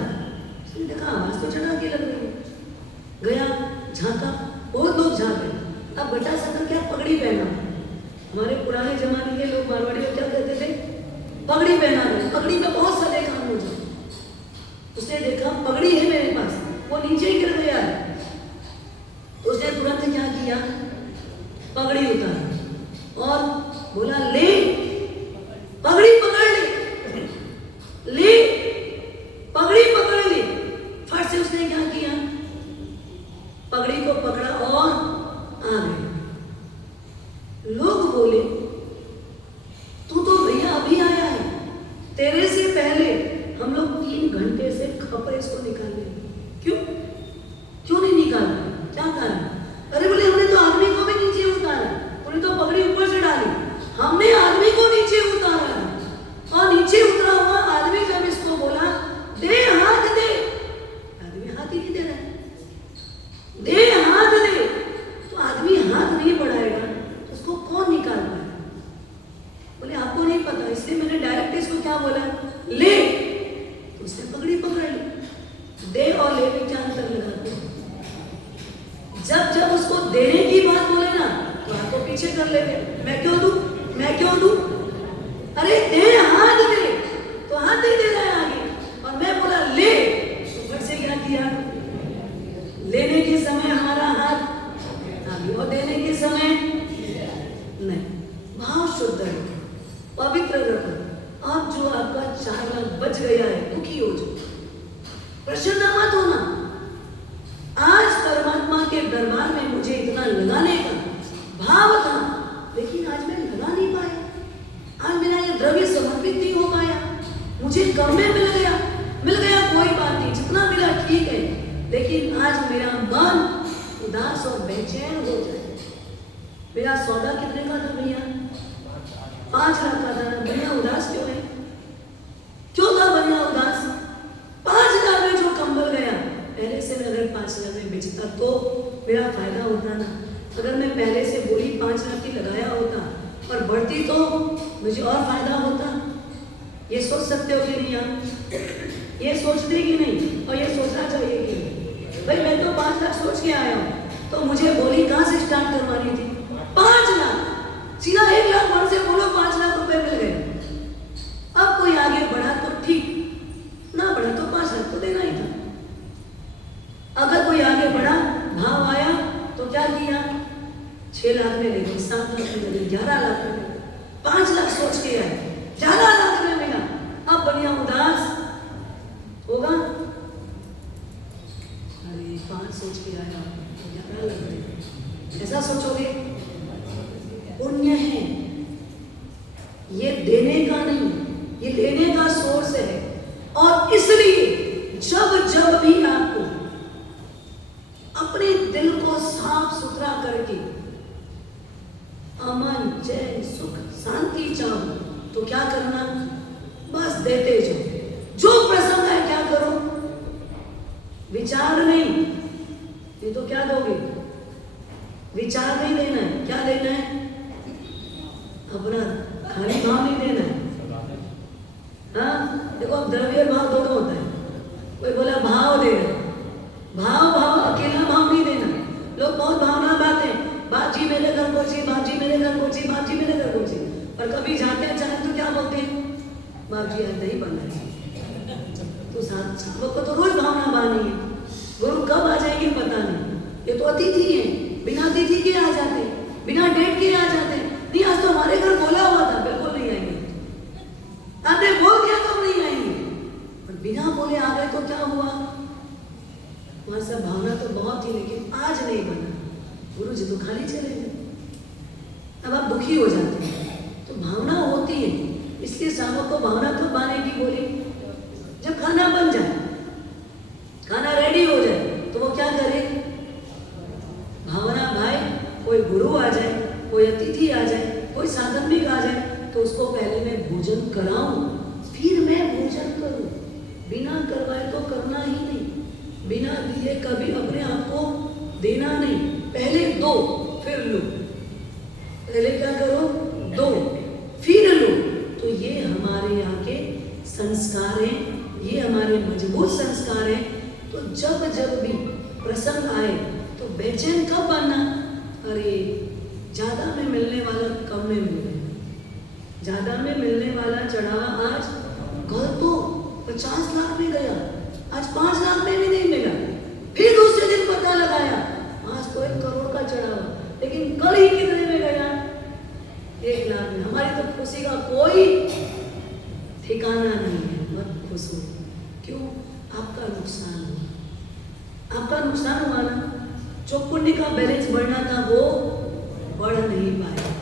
उसने देखा आवाज तो चढ़ा के लग रही है, गया झांका, बहुत लोग झांक रहे। अब घटा शंकर क्या पगड़ी पहना, हमारे पुराने जमाने के लोग मारवाड़ी लोग क्या कहते थे, पगड़ी पहना रहे, पगड़ी में बहुत सारे काम हो जाए। उसने देखा पगड़ी है मेरे पास, वो नीचे ही गिर गया है, उसने तुरंत क्या किया, पगड़ी उतारी और बोला ले, पगड़ी पकड़ ले, ले पगड़ी पकड़ ले, फट से उसने क्या किया, पगड़ी को पकड़ा और आ गया। लोग बोले तू तो भैया अभी आया है, तेरे से पहले हम लोग 3 घंटे से खपर इसको निकाल लेंगे, क्यों क्यों नहीं निकाल रहे, क्या कारण, अरे बोले हमने तो आदमी को भी नीचे उतारा, उन्हें तो पगड़ी ऊपर से डाली, हमने आदमी को नीचे उतारा, और नीचे उतरा हुआ आदमी जब इसको बोला दे हाथ दे, आदमी हाथ ही नहीं दे रहा है, दे हाथ दे, तो आदमी हाथ नहीं बढ़ाएगा तो उसको कौन निकाल पाएगा, बोले आपको नहीं पता, इसलिए मैंने डायरेक्ट इसको क्या बोला, ले, तो उसने पगड़ी पकड़ ली। दे और ले में क्या अंतर लगाते हैं, जब जब उसको देने की बात बोले ना तो आपको पीछे कर लेते, मैं क्यों दूं, मैं क्यों दूं, अरे दे हाथ दे, तो हाथ नहीं दे रहा है आगे, और मैं बोला ले, तो फिर से क्या किया, लेने के समय हमारा हाथ आगे और देने के समय नहीं, भाव शुद्ध है, पवित्र रखो। अब जो आपका 4 लाख बच गया है, दुखी हो जाओ, प्रसन्न मत होना, आज परमात्मा के दरबार में मुझे इतना लगाने का भाव था, लेकिन आज मैं लगा नहीं पाया, आज मेरा ये द्रव्य समर्पित नहीं हो पाया, मुझे कम में मिल गया कोई बात नहीं, जितना मिला ठीक है, लेकिन आज मेरा मन उदास और बेचैन हो जाए। मेरा सौदा कितने का था भैया, 5 लाख का था, भैया उदास क्यों है, क्यों था भैया उदास, 5 लाख में जो कंबल गया, पहले से मैं अगर 5 लाख में बेचता तो मेरा फायदा होता ना, अगर मैं पहले से बोली 5 लाख की लगाया होता और बढ़ती तो मुझे और फायदा होता। ये सोच सकते हो कि नहीं आप, ये सोचते कि नहीं, और ये सोचना चाहिए कि नहीं, भाई मैं तो 5 लाख सोच के आया हूँ, तो मुझे बोली कहाँ से स्टार्ट करवानी थी, 5 लाख, सीधा 1 लाख बढ़ से बोलो 5 लाख रुपए मिल गए। अब कोई आगे बढ़ा तो ठीक, ना बढ़ा तो 5 लाख तो देना ही था। अगर कोई आगे बढ़ा, भाव आया तो क्या किया, 6 लाख में ले गए, 7 लाख में ले गए, 11 लाख में ले गए, 5 लाख सोच के आए, 11 लाख में मिला, अब बढ़िया उदास होगा, अरे 5 सोच के आया 11 लाख में, ऐसा सोचोगे, पुण्य है ये देने का नहीं, ये लेने का सोर्स है। और इसलिए जब जब भी आपको अपने दिल को साफ सुथरा करके अमन, चैन, सुख, शांति चाहो तो क्या करना, बस देते जाओ। जो प्रसंग है क्या करो, विचार नहीं, ये तो क्या दोगे, विचार नहीं देना है, क्या लेना है, अपना खाली भाव नहीं देना है। हाँ देखो, अब द्रव्य भाव दोनों होता है। कोई बोला भाव देना, भाव अकेला भाव नहीं देना। लोग बहुत भावना बातें, बाप जी मेरे घर पहुंची, बाप जी मेरे घर पहुंची, बाप जी मेरे घर पहुंची, पर कभी जाते हैं अचानक तो क्या बोलते हैं, बाप जी आज नहीं बना है। तो साधक को तो रोज भावना बानी है, गुरु कब आ जाएंगे पता नहीं। ये तो अतिथि है, बिना अतिथि के आ जाते, बिना डेट के आ जाते। नहीं आज तो हमारे घर बोला हुआ था, बिल्कुल नहीं आएंगे। आपने बोल दिया तो नहीं आएंगे, पर बिना बोले आ गए तो क्या हुआ, हमारे साथ भावना तो बहुत थी लेकिन आज नहीं बना, गुरु जी तो खाली चले गए। अब आप दुखी हो जाते हैं। तो भावना होती है, इसलिए साधक को भावना कब बाने की बोली, जब खाना बन जाए, खाना रेडी हो जाए तो वो क्या करे, भावना भाई कोई गुरु आ जाए, कोई अतिथि आ जाए, कोई साधक आ जाए तो उसको पहले मैं भोजन कराऊं, फिर मैं भोजन करूं। बिना करवाए तो करना ही नहीं, बिना दिए कभी अपने आप को देना नहीं। पहले दो फिर लो, पहले क्या करो, दो फिर लो। तो ये हमारे यहाँ के संस्कार हैं, ये हमारे मजबूत संस्कार हैं। तो जब जब भी प्रसंग आए तो बेचैन कब बनना, अरे ज्यादा में मिलने वाला कम में मिल रहा है, ज्यादा में मिलने वाला चढ़ावा आज, कल तो 50 लाख में गया, आज 5 लाख में भी नहीं मिला, फिर दूसरे दिन पता लगाया आज तो 1 करोड़ का चढ़ावा, लेकिन कल ही कितने में गया, 1 लाख में। हमारी तो खुशी का कोई ठिकाना नहीं है, मत खुश हो। क्यों, आपका नुकसान हुआ, आपका नुकसान हुआ ना। जो पुण्य का बैलेंस बढ़ना था वो बढ़ नहीं पाया।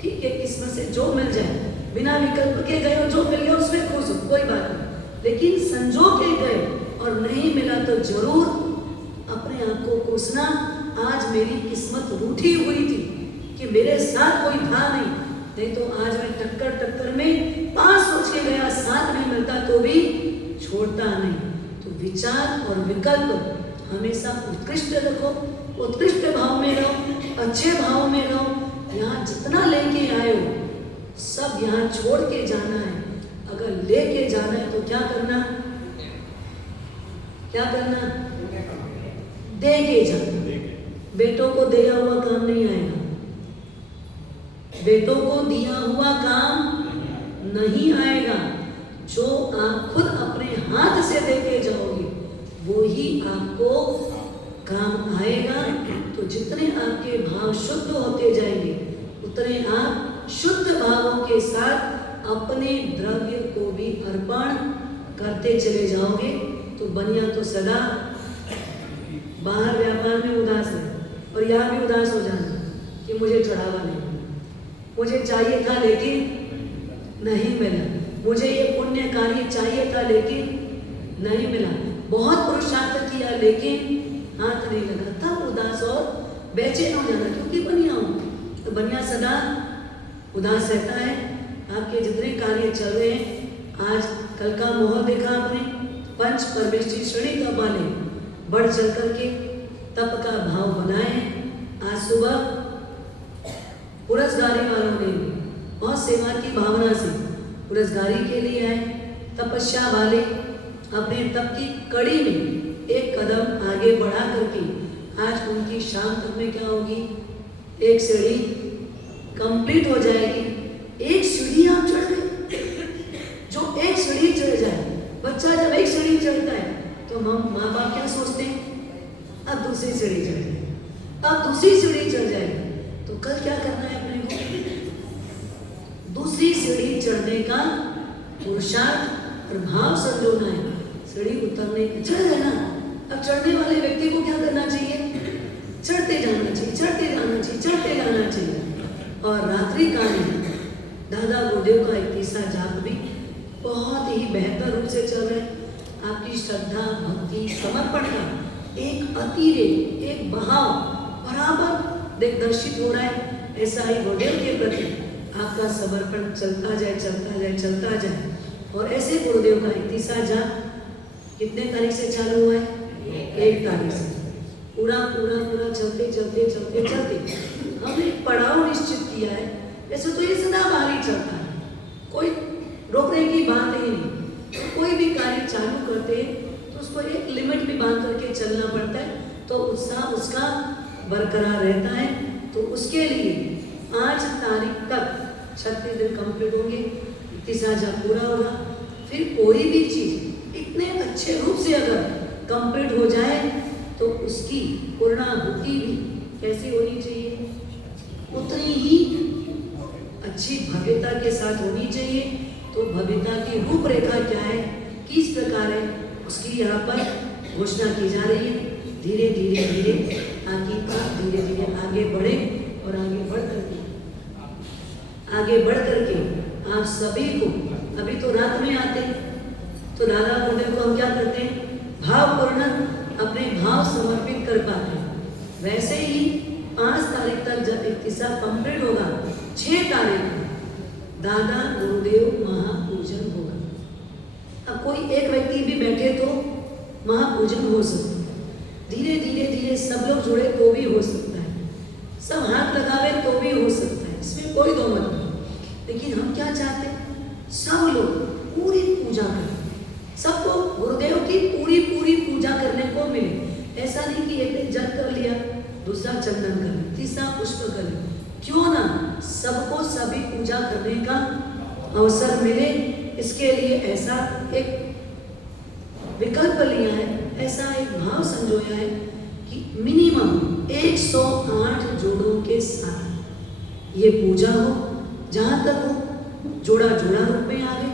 ठीक है, किस्मत से जो मिल जाए, बिना विकल्प के गए और जो मिल गया उसमें खुश हो, कोई बात नहीं। लेकिन संजो के गए और नहीं मिला तो जरूर अपने आप को कोसना, आज मेरी किस्मत रूठी हुई थी कि मेरे साथ कोई था नहीं तो आज मैं टक्कर में 5 सोच के गया, 7 नहीं मिलता तो भी छोड़ता नहीं। तो विचार और विकल्प हमेशा उत्कृष्ट रखो, उत्कृष्ट भाव में रहो, अच्छे भाव में रहो। यहाँ जितना लेके आए हो सब यहाँ छोड़ के जाना है। अगर लेके जाना है तो क्या करना, क्या करना, दे के जाना। बेटों को दिया हुआ काम नहीं आएगा, बेटों को दिया हुआ काम नहीं आएगा। जो आप खुद अपने हाथ से देके जाओगे वो ही आपको काम आएगा। तो जितने आपके भाव शुद्ध होते जाएंगे उतने आप शुद्ध भावों के साथ अपने द्रव्य को भी अर्पण करते चले जाओगे। तो बनिया तो सदा बाहर व्यापार में उदास है और यहाँ भी उदास हो जाना कि मुझे चढ़ावा नहीं, मुझे चाहिए था लेकिन नहीं मिला, मुझे ये पुण्य कार्य चाहिए था लेकिन नहीं मिला, बहुत पुरुषार्थ किया लेकिन हाथ नहीं लगा, तब उदास और बेचैन हो जाना। क्योंकि बनिया हूँ तो बनिया सदा उदास रहता है। आपके जितने कार्य चल रहे हैं, आज कल का माहौल देखा आपने, पंच परमेष्ठी श्रेणी का वाले बढ़ चढ़ करके तप का भाव बनाए। आज सुबह पुरस्कारी वालों ने बहुत सेवा की भावना से पुरस्कारी के लिए आए। तपस्या वाले अपने तप की कड़ी में एक कदम आगे बढ़ा करके आज उनकी शाम तक में क्या होगी, एक सीढ़ी कंप्लीट हो जाएगी। एक सीढ़ी आप चढ़ गए, जो एक सीढ़ी चढ़ जाए, बच्चा जब एक सीढ़ी चढ़ता है तो हम माँ बाप क्या सोचते हैं, अब दूसरी सीढ़ी चढ़ जाए, अब दूसरी सीढ़ी चढ़ जाए। तो कल क्या करना है अपने को, दूसरी सीढ़ी चढ़ने का पुरुषार्थ और भाव संजोना है। सीढ़ी उतरने चढ़ गए ना, अब चढ़ने वाले व्यक्ति को क्या करना चाहिए, चढ़ते जाना चाहिए, चढ़ते जाना चाहिए, चढ़ते जाना चाहिए। और रात्रि काल में दादा गुरुदेव का 31वां जाप भी बहुत ही बेहतर रूप से चल रहा है। आपकी श्रद्धा, भक्ति, समर्पण का एक अतिरेक, एक बहाव बराबर दर्शित हो रहा है। ऐसा ही गुरुदेव के प्रति आपका समर्पण चलता जाए, चलता जाए, चलता जाए। और ऐसे गुरुदेव का 31वां जाप कितने तारीख से चालू हुआ है? 1 तारीख से पूरा पूरा पूरा चलते चलते चलते चलते हमने एक पड़ाव निश्चित किया है। वैसे तो ये सदाबहार चलता है, कोई रोकने की बात ही नहीं। तो कोई भी कार्य चालू करते हैं तो उसको एक लिमिट भी बांध करके चलना पड़ता है, तो उत्साह उसका बरकरार रहता है। तो उसके लिए 5 तारीख तक 36 दिन कंप्लीट होंगे, 31वां जाप पूरा होगा। फिर कोई भी चीज इतने अच्छे रूप से अगर कंप्लीट हो जाए तो उसकी पूर्णाहुति भी कैसी होनी चाहिए? उतनी ही अच्छी भव्यता के साथ होनी चाहिए। तो भव्यता की रूपरेखा क्या है, किस प्रकार है, उसकी यहाँ पर घोषणा की जा रही है। धीरे धीरे धीरे ताकि आप धीरे धीरे आगे बढ़े और आगे बढ़ करके आप सभी को, अभी तो रात में आते हैं तो दादा गुरुदेव को हम क्या करते हैं, भावपूर्ण अपने भाव समर्पित कर पाते हैं। वैसे ही 5 तारीख तक जब 31वां कंप्लीट होगा, 6 तारीख को दादा गुरुदेव महापूजन होगा। अब कोई एक व्यक्ति भी बैठे तो महापूजन हो सकता है, धीरे धीरे धीरे सब लोग जुड़े तो भी हो सकता है, सब हाथ लगावे तो भी हो सकता है, इसमें कोई दो मत नहीं। लेकिन हम क्या चाहते हैं, सब लोग पूरी पूजा करें, सबको गुरुदेव की पूरी पूरी पूजा करने को मिले। ऐसा नहीं कि एक ने जल कर लिया, दूसरा चंदन कर लिया, तीसरा पुष्प कर लिया। क्यों ना सबको सभी पूजा करने का अवसर मिले, इसके लिए ऐसा एक विकल्प लिया है, ऐसा एक भाव संजोया है कि मिनिमम 108 जोड़ों के साथ ये पूजा हो। जहाँ तक हो जोड़ा जोड़ा रूप में आवे,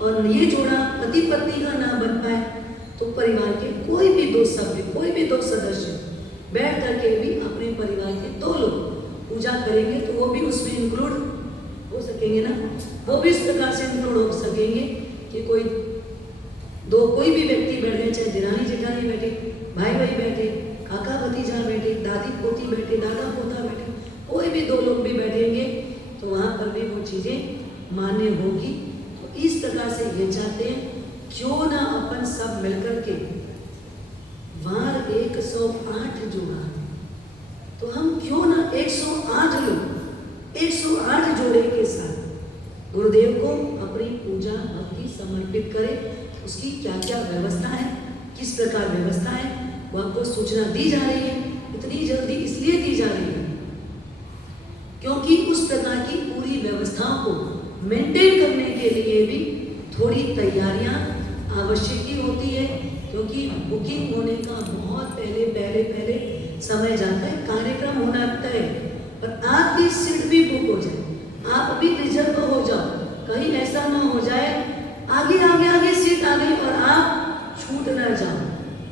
और ये जोड़ा पति पत्नी का ना बन पाए तो परिवार के कोई भी 2 सभ्य, कोई भी 2 सदस्य बैठ करके भी अपने परिवार के 2 लोग पूजा करेंगे तो वो भी उसमें इंक्लूड हो सकेंगे ना। वो भी इस प्रकार से इंक्लूड हो सकेंगे कि कोई भी व्यक्ति बैठ गए, चाहे दिरानी जेठानी बैठे, भाई भाई बैठे, काका भतीजा बैठे, दादी पोती बैठे, दादा पोता बैठे, कोई भी 2 लोग भी बैठेंगे तो वहाँ पर भी वो चीज़ें मान्य होगी। तो इस प्रकार से ये चाहते हैं, क्यों ना अपन सब मिलकर के वार 108 जोड़ा, तो हम क्यों ना 108 लोग 108 जोड़े के साथ गुरुदेव को अपनी पूजा भक्ति समर्पित करें। उसकी क्या क्या व्यवस्था है, किस प्रकार व्यवस्था है, वो आपको सूचना दी जा रही है। इतनी जल्दी इसलिए दी जा रही है क्योंकि उस प्रकार की पूरी व्यवस्थाओं को मेंटेन करने के लिए भी थोड़ी तैयारियां आवश्यक ही होती है, क्योंकि बुकिंग होने का बहुत पहले समय जाता है, कार्यक्रम होना तय है, पर आपकी सीट भी बुक हो जाए, आप भी रिजर्व हो जाओ, कहीं ऐसा ना हो जाए आगे सीट आ गई और आप छूट ना जाओ।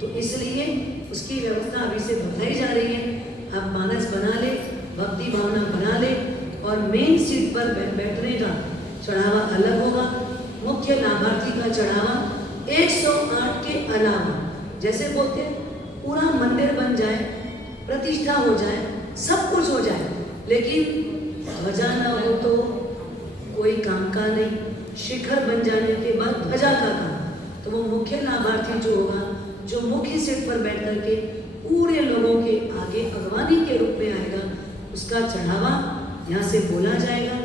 तो इसलिए उसकी व्यवस्था अभी से बताई जा रही है। आप मानस बना ले, भक्ति भावना बना ले, और मेन सीट पर बैठने का चढ़ावा अलग होगा। मुख्य लाभार्थी का चढ़ावा 108 के अलावा, जैसे बोलते हैं पूरा मंदिर बन जाए, प्रतिष्ठा हो जाए, सब कुछ हो जाए, लेकिन ध्वजा ना हो तो कोई काम का नहीं। शिखर बन जाने के बाद ध्वजा का काम, तो वो मुख्य लाभार्थी जो होगा, जो मुख्य सीट पर बैठ करके पूरे लोगों के आगे अगवानी के रूप में आएगा, उसका चढ़ावा यहाँ से बोला जाएगा।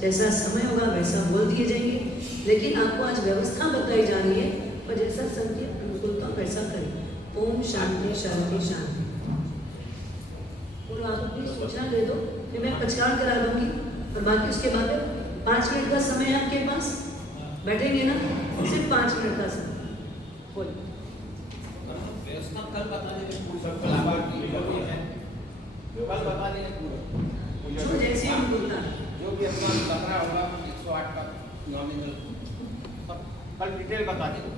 जैसा समय होगा वैसा बोल दिए जाएंगे, लेकिन आपको आज व्यवस्था बताई जा रही है, और जैसा सबकी अनुकूलता वैसा करें। ओम शांति शांति शांति। और आप अपनी सूचना दे दो, फिर मैं प्रचार करा दूंगी, और बाकी उसके बाद 5 मिनट का समय है आपके पास, बैठेंगे ना, सिर्फ 5 मिनट का समय। व्यवस्था कल बता देंगे, कल बता देंगे जो जैसे हम बोलता है, जो भी अपना लग रहा होगा 108 का नॉमिनल, कल डिटेल बता देंगे।